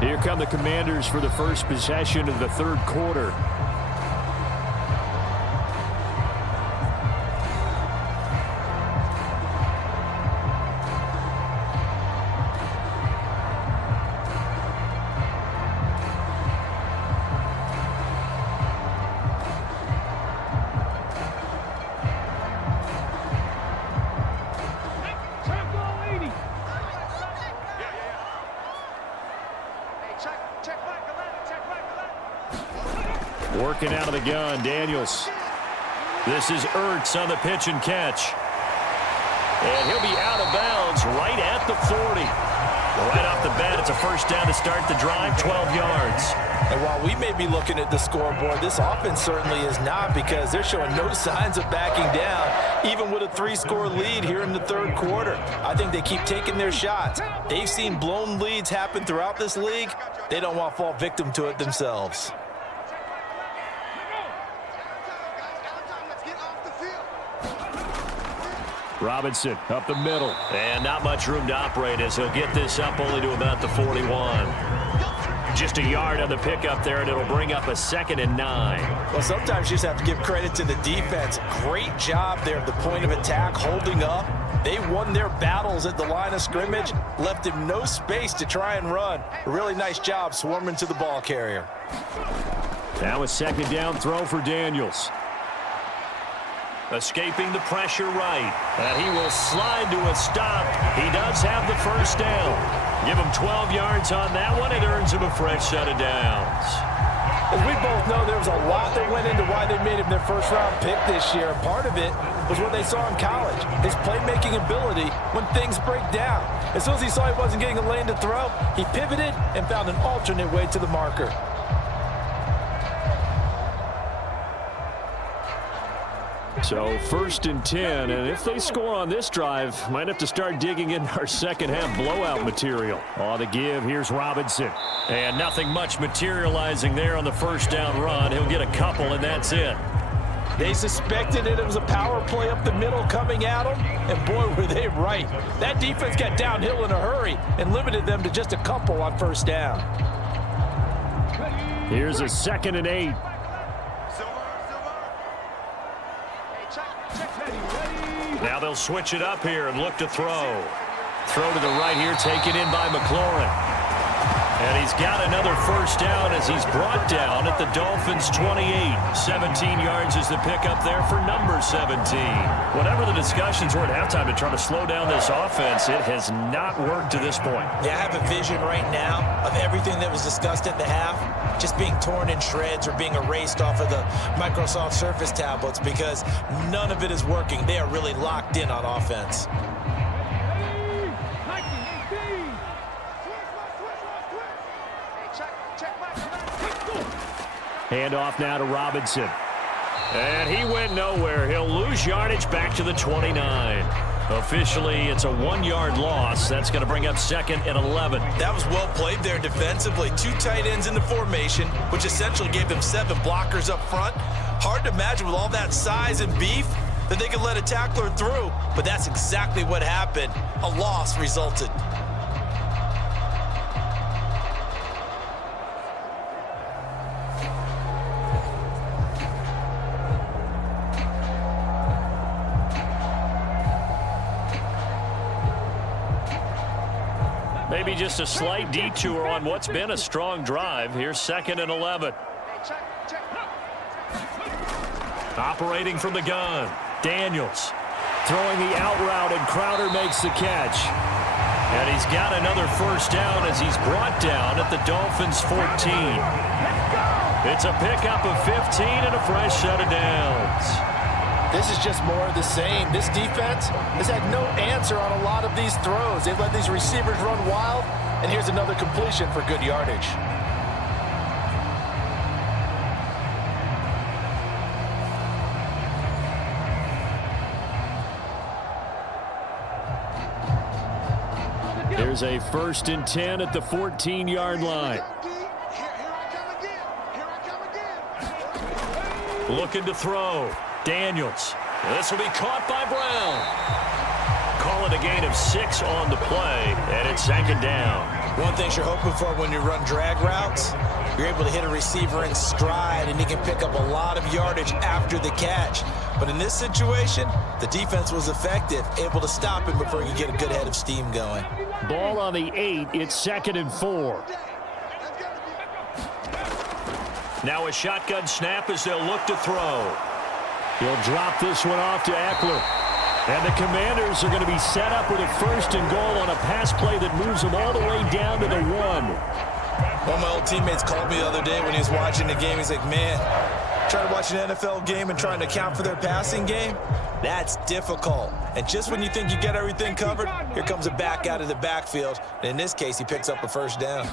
Here come the Commanders for the first possession of the third quarter. Working out of the gun, Daniels. This is Ertz on the pitch and catch. And he'll be out of bounds right at the 40. Right off the bat, it's a first down to start the drive, 12 yards. And while we may be looking at the scoreboard, this offense certainly is not, because they're showing no signs of backing down, even with a 3-score lead here in the third quarter. I think they keep taking their shots. They've seen blown leads happen throughout this league. They don't want to fall victim to it themselves. Robinson up the middle. And not much room to operate as he'll get this up only to about the 41. Just a yard on the pickup there, and it'll bring up a 2nd and 9. Well, sometimes you just have to give credit to the defense. Great job there at the point of attack, holding up. They won their battles at the line of scrimmage, left him no space to try and run. A really nice job swarming to the ball carrier. Now a 2nd down throw for Daniels. Escaping the pressure right. And he will slide to a stop. He does have the first down. Give him 12 yards on that one. It earns him a fresh set of downs. As we both know, there was a lot that went into why they made him their first-round pick this year. Part of it was what they saw in college, his playmaking ability when things break down. As soon as he saw he wasn't getting a lane to throw, he pivoted and found an alternate way to the marker. So 1st and 10, and if they score on this drive, might have to start digging in our second half blowout material. On the give, here's Robinson. And nothing much materializing there on the first down run. He'll get a couple, and that's it. They suspected it was a power play up the middle coming at them, and boy, were they right. That defense got downhill in a hurry and limited them to just a couple on first down. Here's a 2nd and 8. Now they'll switch it up here and look to throw. Throw to the right here, taken in by McLaurin. And he's got another first down as he's brought down at the Dolphins' 28. 17 yards is the pickup there for number 17. Whatever the discussions were at halftime to try to slow down this offense, it has not worked to this point. Yeah, I have a vision right now of everything that was discussed at the half just being torn in shreds or being erased off of the Microsoft Surface tablets because none of it is working. They are really locked in on offense. Handoff now to Robinson. And he went nowhere. He'll lose yardage back to the 29. Officially, it's a 1-yard loss. That's going to bring up 2nd and 11. That was well played there defensively. 2 tight ends in the formation, which essentially gave them 7 blockers up front. Hard to imagine with all that size and beef that they could let a tackler through, but that's exactly what happened. A loss resulted. Maybe just a slight detour on what's been a strong drive. Here's 2nd and 11. Operating from the gun. Daniels throwing the out route, and Crowder makes the catch. And he's got another first down as he's brought down at the Dolphins' 14. It's a pickup of 15 and a fresh set of downs. This is just more of the same. This defense has had no answer on a lot of these throws. They've let these receivers run wild, and here's another completion for good yardage. Here's a 1st and 10 at the 14-yard line. Looking to throw. Daniels. This will be caught by Brown. Call it a gain of 6 on the play, and it's 2nd down. One thing you're hoping for when you run drag routes, you're able to hit a receiver in stride, and he can pick up a lot of yardage after the catch. But in this situation, the defense was effective, able to stop him before he could get a good head of steam going. Ball on the 8. It's 2nd and 4. Now a shotgun snap as they'll look to throw. He'll drop this one off to Eckler. And the Commanders are going to be set up with a 1st and goal on a pass play that moves them all the way down to the 1. One of my old teammates called me the other day when he was watching the game. He's like, man, trying to watch an NFL game and trying to account for their passing game, that's difficult. And just when you think you get everything covered, here comes a back out of the backfield. And in this case, he picks up a first down.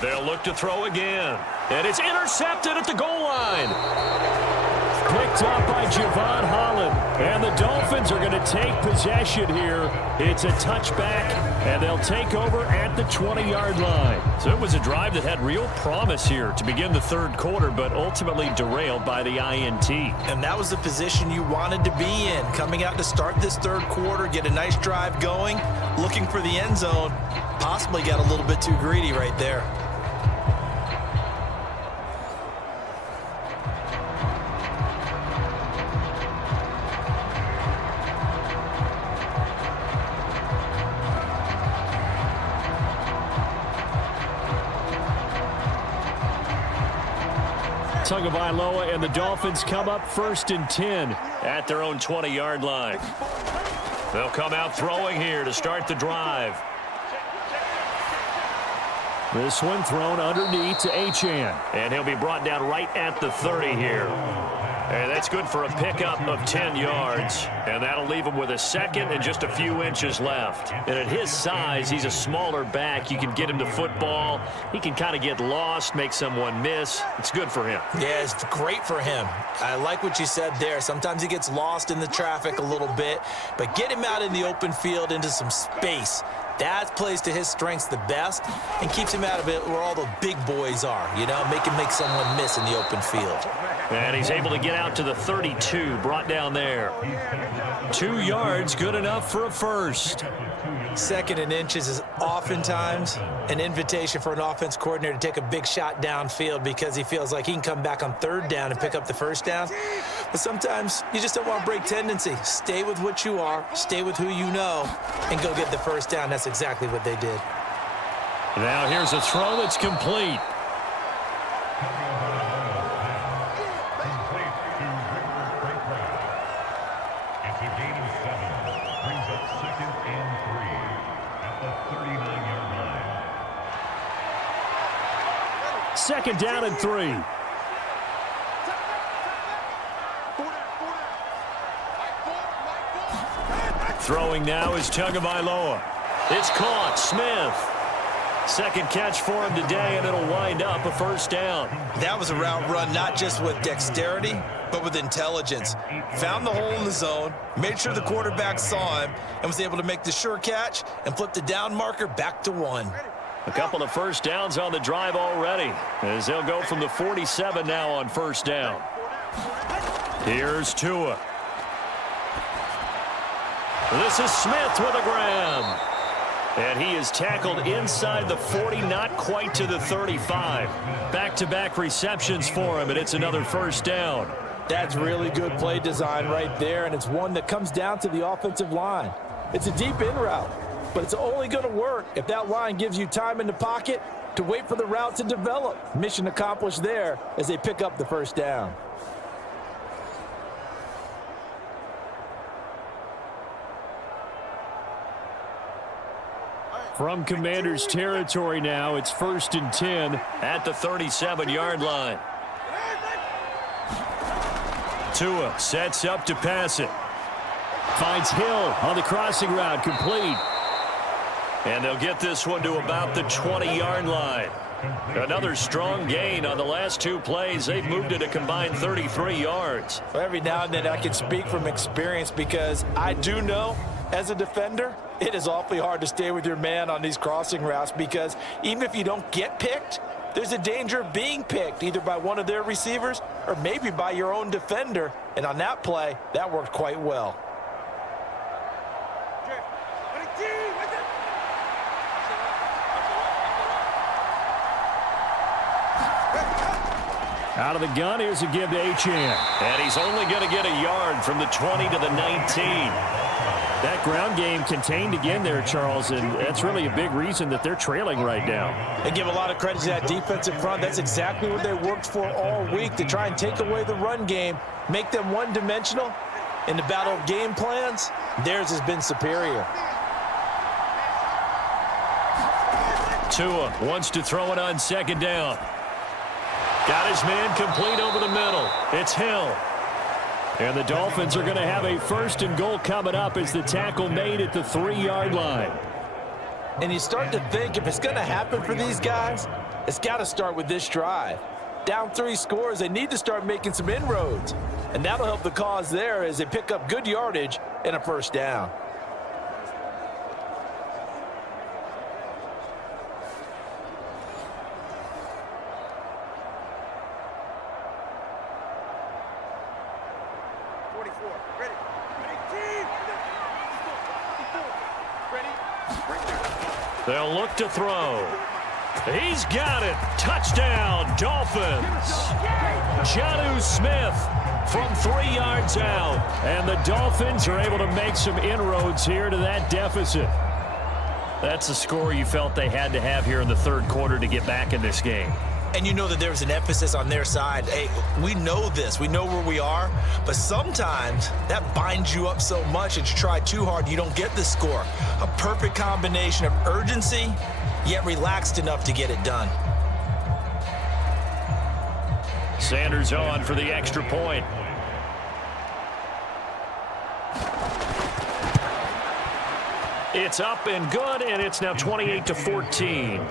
They'll look to throw again. And it's intercepted at the goal line. Picked up by Javon Holland. And the Dolphins are going to take possession here. It's a touchback, and they'll take over at the 20-yard line. So it was a drive that had real promise here to begin the 3rd quarter, but ultimately derailed by the INT. And that was the position you wanted to be in. Coming out to start this 3rd quarter, get a nice drive going, looking for the end zone. Possibly got a little bit too greedy right there. Tagovailoa and the Dolphins come up 1st and 10 at their own 20-yard line. They'll come out throwing here to start the drive. This one thrown underneath to Achane. And he'll be brought down right at the 30 here. And that's good for a pickup of 10 yards. And that'll leave him with a second and just a few inches left. And at his size, he's a smaller back. You can get him to football. He can kind of get lost, make someone miss. It's good for him. Yeah, it's great for him. I like what you said there. Sometimes he gets lost in the traffic a little bit. But get him out in the open field into some space. That plays to his strengths the best and keeps him out of it where all the big boys are, you know, make someone miss in the open field. And he's able to get out to the 32, brought down there. 2 yards, good enough for a first. Second and inches is oftentimes an invitation for an offense coordinator to take a big shot downfield because he feels like he can come back on third down and pick up the first down. But sometimes you just don't want to break tendency. Stay with what you are, stay with who you know, and go get the first down. That's exactly what they did. Now here's a throw that's complete. Second down and 3. Throwing now is Tagovailoa. It's caught. Smith. Second catch for him today, and it'll wind up a first down. That was a route run not just with dexterity, but with intelligence. Found the hole in the zone, made sure the quarterback saw him, and was able to make the sure catch and flip the down marker back to 1. A couple of first downs on the drive already, as they'll go from the 47 now on first down. Here's Tua. This is Smith with a grab. And he is tackled inside the 40, not quite to the 35. Back-to-back receptions for him, and it's another first down. That's really good play design right there, and it's one that comes down to the offensive line. It's a deep in route, but it's only going to work if that line gives you time in the pocket to wait for the route to develop. Mission accomplished there as they pick up the first down. From Commander's territory now, it's 1st and 10 at the 37-yard line. Tua sets up to pass it. Finds Hill on the crossing route, complete. And they'll get this one to about the 20-yard line. Another strong gain on the last 2 plays. They've moved it a combined 33 yards. Well, every now and then I can speak from experience because I do know as a defender, it is awfully hard to stay with your man on these crossing routes because even if you don't get picked, there's a danger of being picked either by one of their receivers or maybe by your own defender. And on that play, that worked quite well. Out of the gun, here's a give to Achane. And he's only going to get a yard from the 20 to the 19. That ground game contained again there, Charles, and that's really a big reason that they're trailing right now. They give a lot of credit to that defensive front. That's exactly what they worked for all week, to try and take away the run game, make them one-dimensional. In the battle of game plans, theirs has been superior. Tua wants to throw it on second down. Got his man complete over the middle. It's Hill. And the Dolphins are going to have a 1st and goal coming up as the tackle made at the 3-yard line. And you start to think if it's going to happen for these guys, it's got to start with this drive. Down 3 scores, they need to start making some inroads. And that'll help the cause there as they pick up good yardage and a first down. They'll look to throw. He's got it. Touchdown, Dolphins. Jonnu Smith from 3 yards out. And the Dolphins are able to make some inroads here to that deficit. That's a score you felt they had to have here in the 3rd quarter to get back in this game. And you know that there's an emphasis on their side. Hey, we know this. We know where we are. But sometimes that binds you up so much that you try too hard, you don't get the score. A perfect combination of urgency, yet relaxed enough to get it done. Sanders on for the extra point. It's up and good, and it's now 28-14.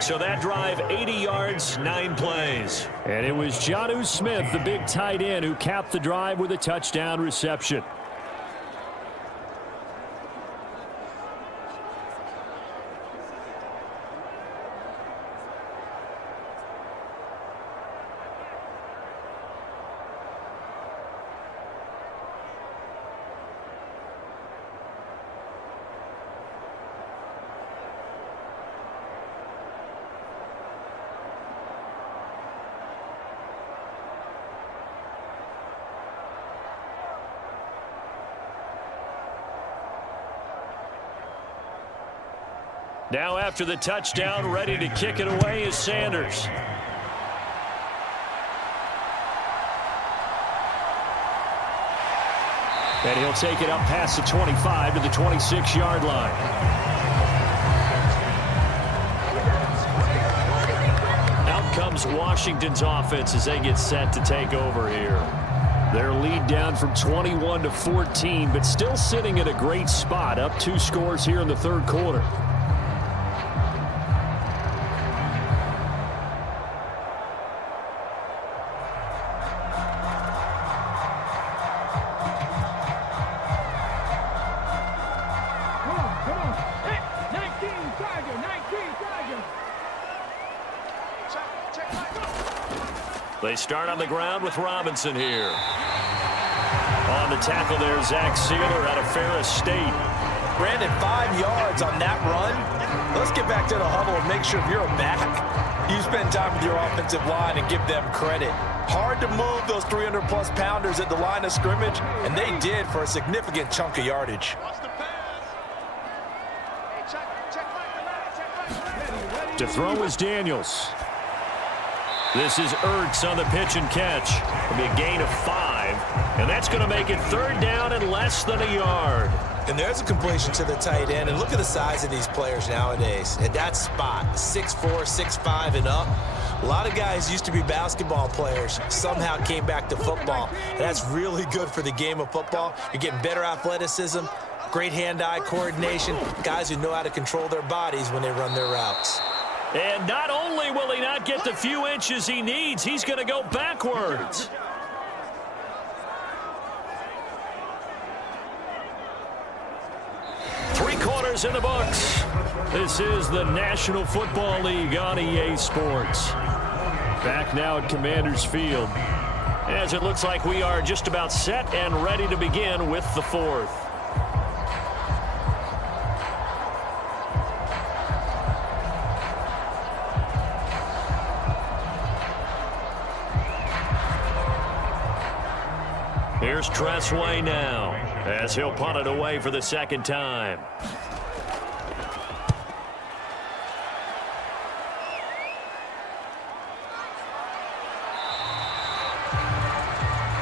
So that drive, 80 yards, 9 plays. And it was Jonnu Smith, the big tight end, who capped the drive with a touchdown reception. Now after the touchdown, ready to kick it away is Sanders. And he'll take it up past the 25 to the 26-yard line. Out comes Washington's offense as they get set to take over here. Their lead down from 21-14, but still sitting at a great spot, up 2 scores here in the third quarter. They start on the ground with Robinson here. On the tackle there, Zach Sealer out of Ferris State. Brandon, 5 yards on that run. Let's get back to the huddle and make sure if you're a back, you spend time with your offensive line and give them credit. Hard to move those 300-plus pounders at the line of scrimmage, and they did for a significant chunk of yardage. To throw is Daniels. This is Ertz on the pitch and catch. It'll be a gain of 5, and that's going to make it third down and less than a yard. And there's a completion to the tight end, and look at the size of these players nowadays. At that spot, 6'4", 6'5", and up. A lot of guys used to be basketball players, somehow came back to football, and that's really good for the game of football. You're getting better athleticism, great hand-eye coordination, guys who know how to control their bodies when they run their routes. And not only will he not get the few inches he needs, he's going to go backwards. Three quarters in the books. This is the National Football League on EA Sports. Back now at Commanders Field, as it looks like we are just about set and ready to begin with the fourth. Here's Tressway now, as he'll punt it away for the second time.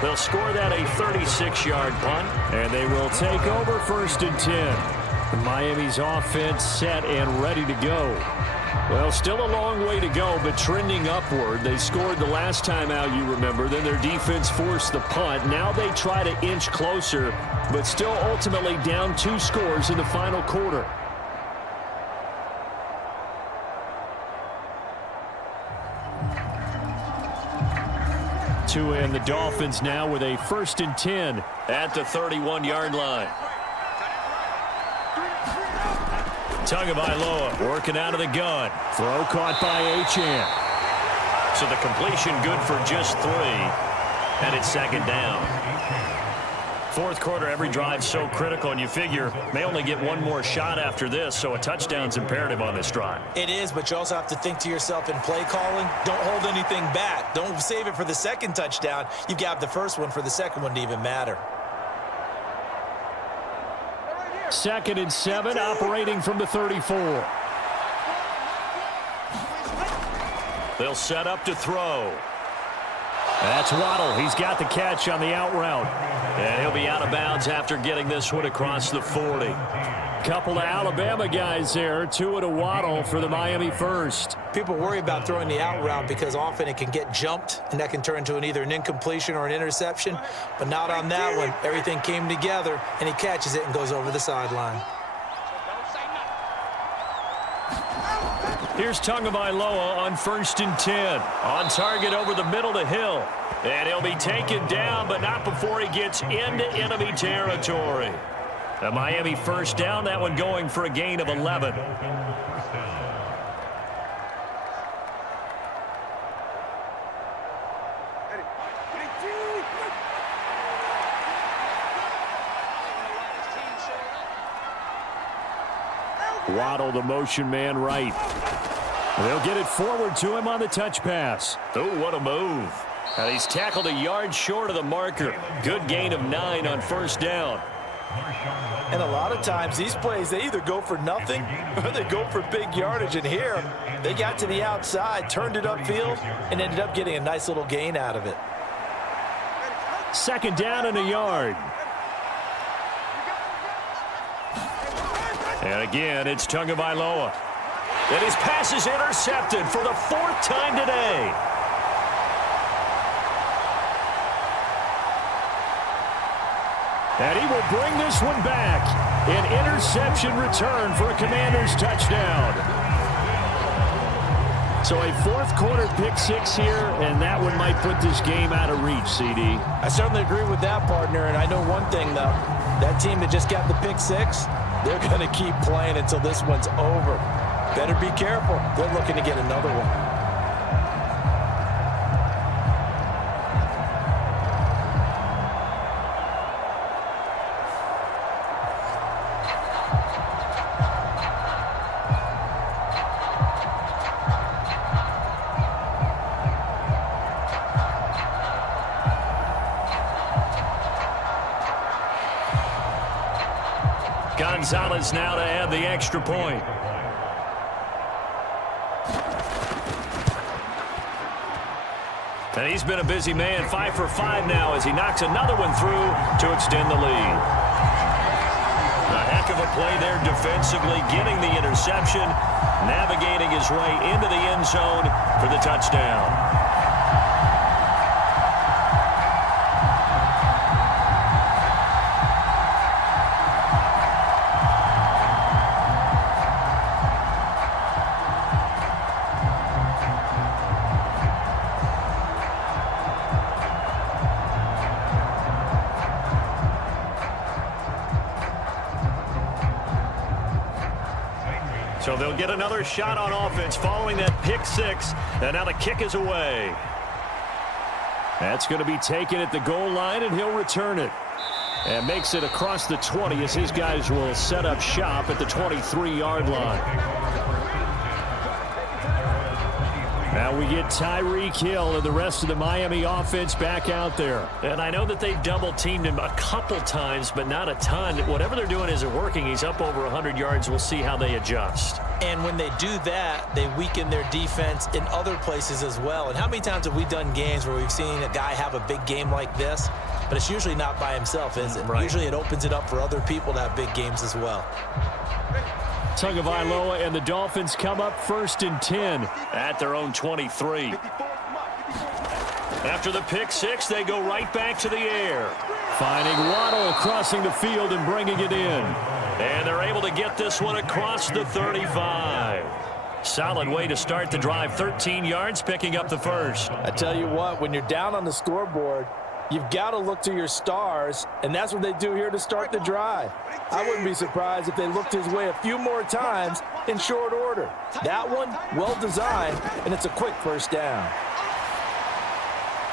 They'll score that a 36-yard punt, and they will take over 1st and 10. Miami's offense set and ready to go. Well, still a long way to go, but trending upward. They scored the last time out, you remember. Then their defense forced the punt. Now they try to inch closer, but still ultimately down 2 scores in the final quarter. And the Dolphins now with a 1st and 10 at the 31-yard line. Tagovailoa working out of the gun. Throw caught by Achane. So the completion good for just 3. And it's 2nd down. 4th quarter, every drive so critical, and you figure may only get one more shot after this, so a touchdown's imperative on this drive. It is, but you also have to think to yourself in play calling, don't hold anything back. Don't save it for the 2nd touchdown. You've got the 1st one for the 2nd one to even matter. 2nd and 7, operating from the 34. They'll set up to throw. That's Waddle. He's got the catch on the out route. And he'll be out of bounds after getting this one across the 40. Couple of Alabama guys there. Two at a waddle for the Miami first. People worry about throwing the out route because often it can get jumped, and that can turn into either an incompletion or an interception. But not on that one. Everything came together, and he catches it and goes over the sideline. Here's Tagovailoa on 1st and 10. On target over the middle to Hill. And he'll be taken down, but not before he gets into enemy territory. The Miami first down, that one going for a gain of 11. Waddle, the motion man right. They'll get it forward to him on the touch pass. Oh, what a move. And he's tackled a yard short of the marker. Good gain of 9 on 1st down. And a lot of times these plays, they either go for nothing or they go for big yardage. And here, they got to the outside, turned it upfield, and ended up getting a nice little gain out of it. 2nd down and a yard. And again, it's Tagovailoa. And his pass is intercepted for the 4th time today. And he will bring this one back. An interception return for a Commanders touchdown. So a 4th quarter pick 6 here, and that one might put this game out of reach, CD. I certainly agree with that, partner. And I know one thing, though. That team that just got the pick 6, they're going to keep playing until this one's over. Better be careful. They're looking to get another one. Gonzalez now to add the extra point. And he's been a busy man, 5 for 5 now as he knocks another one through to extend the lead. A heck of a play there defensively, getting the interception, navigating his way into the end zone for the touchdown. So they'll get another shot on offense following that pick 6. And now the kick is away. That's going to be taken at the goal line, and he'll return it. And makes it across the 20 as his guys will set up shop at the 23-yard line. Now we get Tyreek Hill and the rest of the Miami offense back out there. And I know that they've double-teamed him a couple times, but not a ton. Whatever they're doing isn't working. He's up over 100 yards. We'll see how they adjust. And when they do that, they weaken their defense in other places as well. And how many times have we done games where we've seen a guy have a big game like this? But it's usually not by himself, is it? Right. Usually it opens it up for other people to have big games as well. Tagovailoa and the Dolphins come up 1st and 10 at their own 23. After the pick 6, they go right back to the air. Finding Waddle crossing the field and bringing it in. And they're able to get this one across the 35. Solid way to start the drive. 13 yards, picking up the first. I tell you what, when you're down on the scoreboard, you've got to look to your stars, and that's what they do here to start the drive. I wouldn't be surprised if they looked his way a few more times in short order. That one, well designed, and it's a quick first down.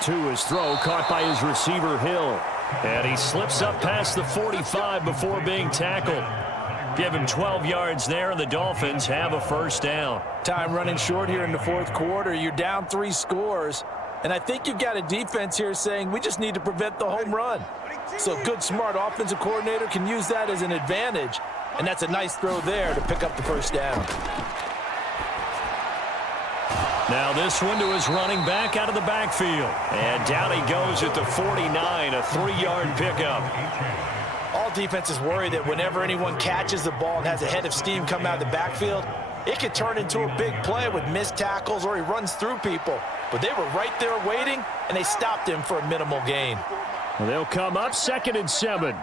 To his throw, caught by his receiver, Hill. And he slips up past the 45 before being tackled. Give him 12 yards there, and the Dolphins have a first down. Time running short here in the 4th quarter. You're down 3 scores. And I think you've got a defense here saying we just need to prevent the home run. So good, smart offensive coordinator can use that as an advantage. And that's a nice throw there to pick up the first down. Now this one to his running back out of the backfield. And down he goes at the 49, a 3-yard pickup. All defenses worry that whenever anyone catches the ball and has a head of steam come out of the backfield, it could turn into a big play with missed tackles or he runs through people. But they were right there waiting, and they stopped him for a minimal gain. Well, they'll come up 2nd and 7.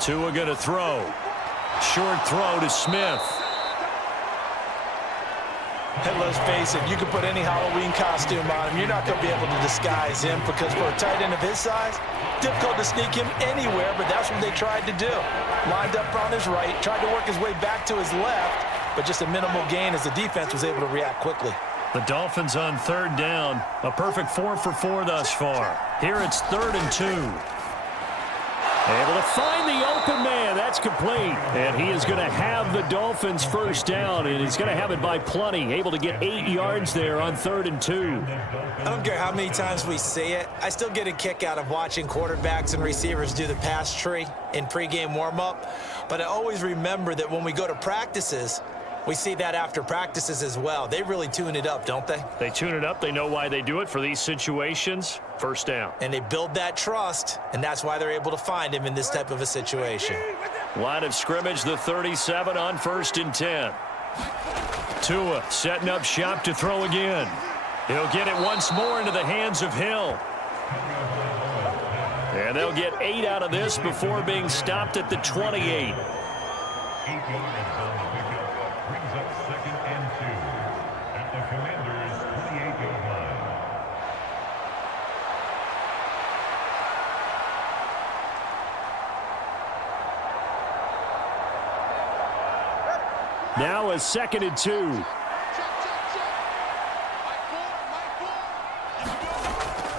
Tua going to throw. Short throw to Smith. And let's face it, you can put any Halloween costume on him. You're not going to be able to disguise him because for a tight end of his size, difficult to sneak him anywhere, but that's what they tried to do. Lined up on his right, tried to work his way back to his left, but just a minimal gain as the defense was able to react quickly. The Dolphins on 3rd down. A perfect 4 for 4 thus far. Here it's 3rd and 2. Able to find the open man. That's complete. And he is going to have the Dolphins first down, and he's going to have it by plenty. Able to get 8 yards there on 3rd and 2. I don't care how many times we see it. I still get a kick out of watching quarterbacks and receivers do the pass tree in pregame warm-up. But I always remember that when we go to practices, we see that after practices as well. They really tune it up, don't they? They tune it up. They know why they do it for these situations. First down. And they build that trust, and that's why they're able to find him in this type of a situation. Line of scrimmage, the 37 on 1st and 10. Tua setting up shop to throw again. He'll get it once more into the hands of Hill. And they'll get 8 out of this before being stopped at the 28. Now a 2nd and 2.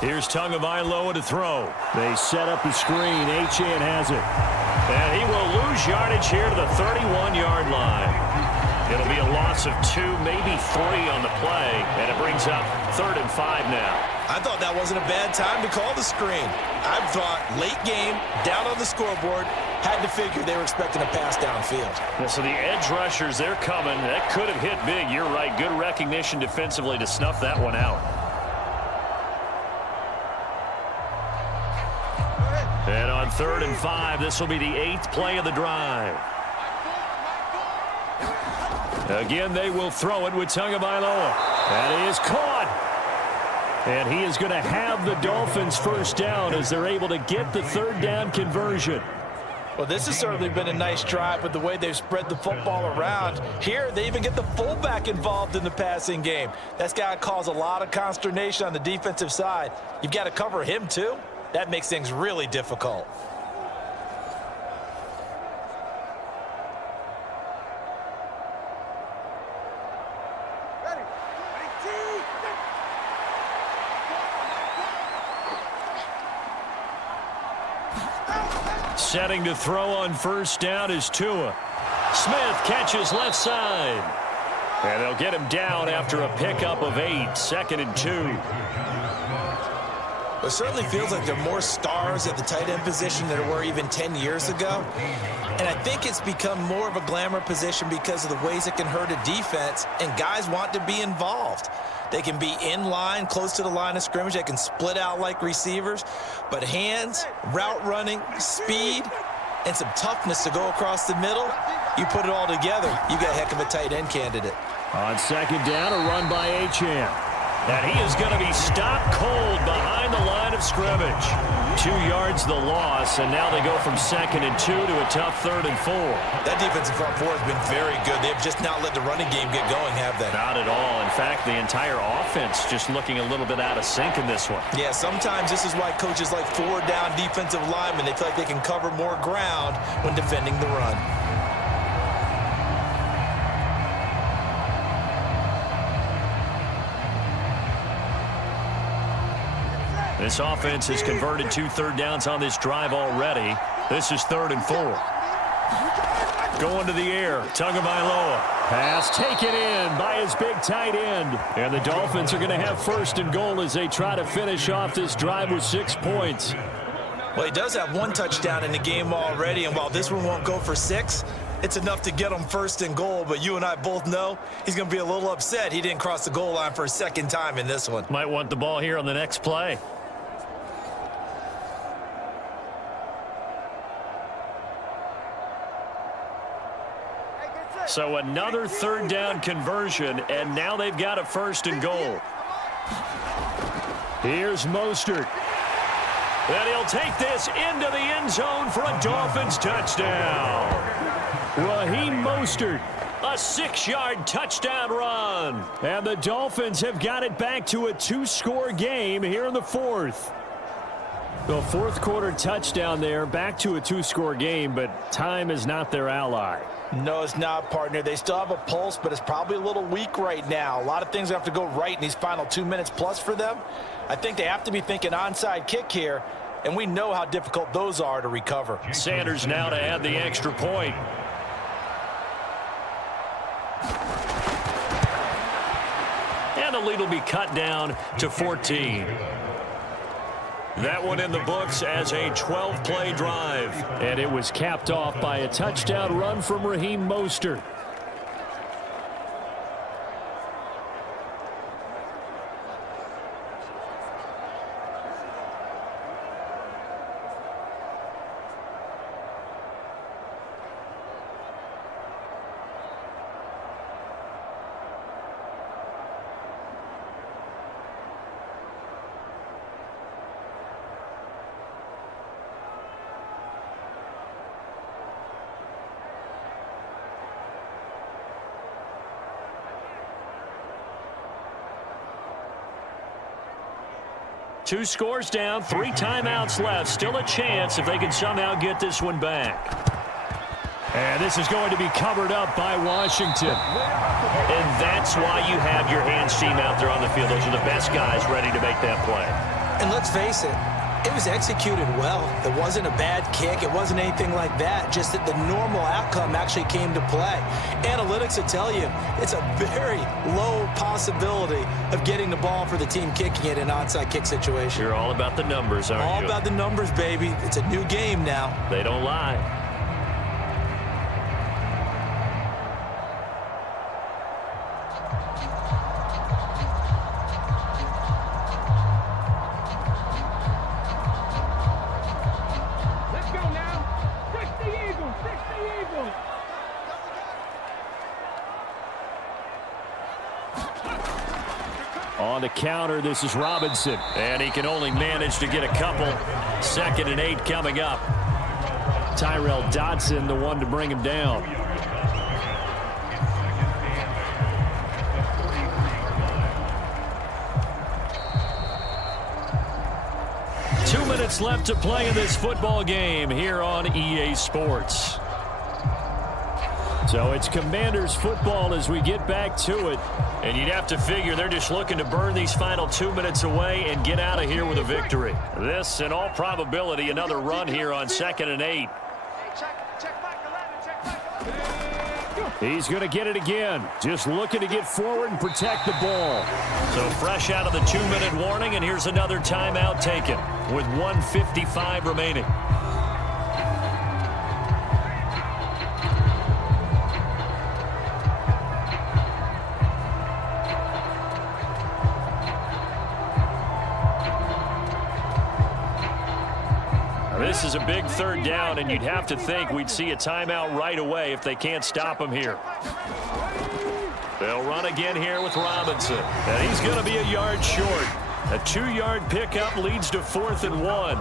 Here's Tagovailoa to throw. They set up the screen. Achane has it. And he will lose yardage here to the 31-yard line. It'll be a loss of 2, maybe 3 on the play, and it brings up 3rd and 5 now. I thought that wasn't a bad time to call the screen. I thought late game, down on the scoreboard, had to figure they were expecting a pass downfield. Yeah, so the edge rushers, they're coming. That could have hit big. You're right. Good recognition defensively to snuff that one out. And on 3rd and 5, this will be the 8th play of the drive. Again, they will throw it with Tagovailoa. That is caught. And he is going to have the Dolphins first down as they're able to get the 3rd down conversion. Well, this has certainly been a nice drive with the way they've spread the football around. Here, they even get the fullback involved in the passing game. That's got to cause a lot of consternation on the defensive side. You've got to cover him, too. That makes things really difficult. Setting to throw on first down is Tua. Smith catches left side. And they'll get him down after a pickup of 8, 2nd and 2. It certainly feels like there are more stars at the tight end position than there were even 10 years ago. And I think it's become more of a glamour position because of the ways it can hurt a defense, and guys want to be involved. They can be in line, close to the line of scrimmage. They can split out like receivers. But hands, route running, speed, and some toughness to go across the middle, you put it all together, you got a heck of a tight end candidate. On 2nd down, a run by Achane. And he is going to be stopped cold behind the line of scrimmage. 2 yards the loss, and now they go from 2nd and 2 to a tough 3rd and 4. That defensive front four has been very good. They've just not let the running game get going, have they? Not at all. In fact, the entire offense just looking a little bit out of sync in this one. Yeah, sometimes this is why coaches like 4-down defensive linemen. They feel like they can cover more ground when defending the run. This offense has converted 2 third downs on this drive already. This is 3rd and 4. Going to the air, Tagovailoa. Pass taken in by his big tight end. And the Dolphins are going to have 1st and goal as they try to finish off this drive with 6 points. Well, he does have 1 touchdown in the game already, and while this one won't go for 6, it's enough to get him 1st and goal. But you and I both know he's going to be a little upset he didn't cross the goal line for a 2nd time in this one. Might want the ball here on the next play. So another third down conversion, and now they've got a 1st and goal. Here's Mostert. And he'll take this into the end zone for a Dolphins touchdown. Raheem Mostert, a 6-yard touchdown run. And the Dolphins have got it back to a 2-score game here in the 4th. The 4th quarter touchdown there, back to a 2-score game, but time is not their ally. No, it's not, partner. They still have a pulse, but it's probably a little weak right now. A lot of things have to go right in these final 2 minutes plus for them. I think they have to be thinking onside kick here, and we know how difficult those are to recover. Sanders now to add the extra point. And the lead will be cut down to 14. That one in the books as a 12-play drive. And it was capped off by a touchdown run from Raheem Mostert. Two scores down, 3 timeouts left. Still a chance if they can somehow get this one back. And this is going to be covered up by Washington. And that's why you have your hands team out there on the field. Those are the best guys ready to make that play. And let's face it, it was executed well. It wasn't a bad kick. It wasn't anything like that. Just that the normal outcome actually came to play. Analytics will tell you it's a very low possibility of getting the ball for the team kicking it in an onside kick situation. You're all about the numbers, aren't you? All about the numbers, baby. It's a new game now. They don't lie. On the counter, this is Robinson. And he can only manage to get a couple. 2nd and 8 coming up. Tyrell Dodson, the one to bring him down. Two minutes left to play in this football game here on EA Sports. So it's Commanders football as we get back to it. And you'd have to figure they're just looking to burn these final 2 minutes away and get out of here with a victory. This, in all probability, another run here on 2nd and 8. He's going to get it again. Just looking to get forward and protect the ball. So fresh out of the 2-minute warning, and here's another timeout taken with 1:55 remaining. This is a big 3rd down, and you'd have to think we'd see a timeout right away if they can't stop him here. They'll run again here with Robinson. And he's going to be a yard short. A 2-yard pickup leads to 4th and 1.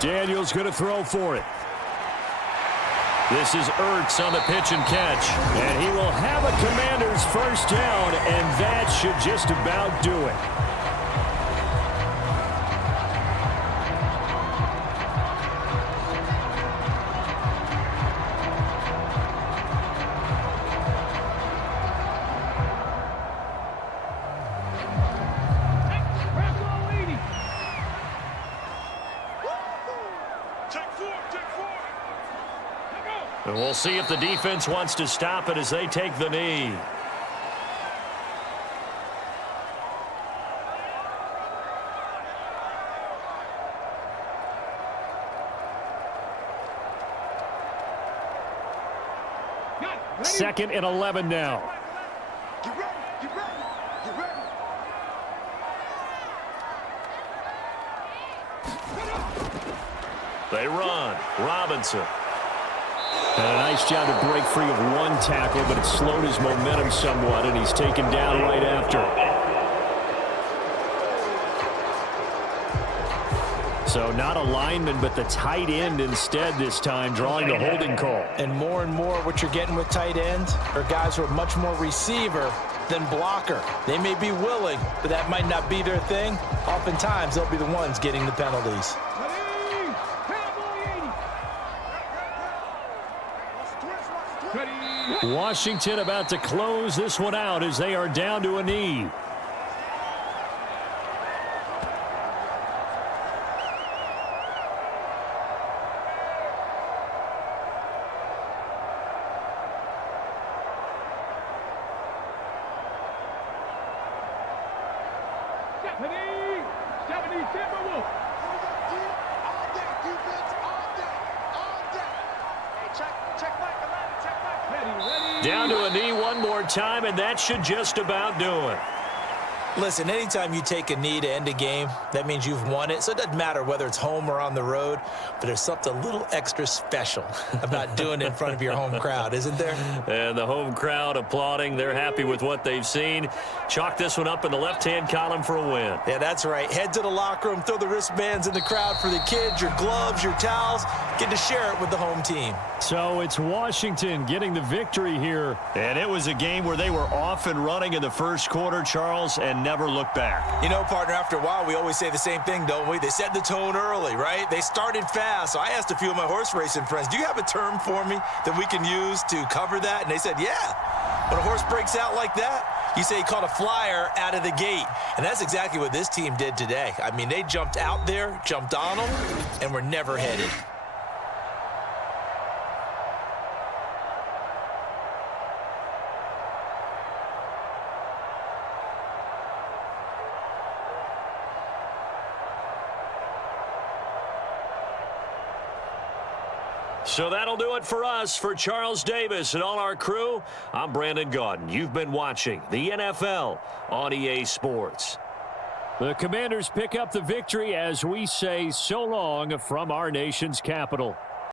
Daniels going to throw for it. This is Ertz on the pitch and catch. And he will have a Commanders 1st down, and that should just about do it. And we'll see if the defense wants to stop it as they take the knee. 2nd and 11 now. Get ready, get ready, get ready. They run. Robinson. And a nice job to break free of one tackle, but it slowed his momentum somewhat, and he's taken down right after. So not a lineman, but the tight end instead this time, drawing the holding call. And more what you're getting with tight ends are guys who are much more receiver than blocker. They may be willing, but that might not be their thing. Oftentimes, they'll be the ones getting the penalties. Washington about to close this one out as they are down to a knee. Down to a knee one more time, and that should just about do it. Listen, anytime you take a knee to end a game, that means you've won it. So it doesn't matter whether it's home or on the road, but there's something a little extra special about doing it in front of your home crowd, isn't there? And the home crowd applauding. They're happy with what they've seen. Chalk this one up in the left-hand column for a win. Yeah, that's right. Head to the locker room, throw the wristbands in the crowd for the kids, your gloves, your towels. Get to share it with the home team. So it's Washington getting the victory here. And it was a game where they were off and running in the first quarter, Charles, and never looked back. You know, partner, after a while, we always say the same thing, don't we? They set the tone early, right? They started fast. So I asked a few of my horse racing friends, do you have a term for me that we can use to cover that? And they said, yeah. When a horse breaks out like that, you say he caught a flyer out of the gate. And that's exactly what this team did today. I mean, they jumped out there, jumped on them, and were never headed. So that'll do it for us. For Charles Davis and all our crew, I'm Brandon Gaudin. You've been watching the NFL on EA Sports. The Commanders pick up the victory as we say so long from our nation's capital.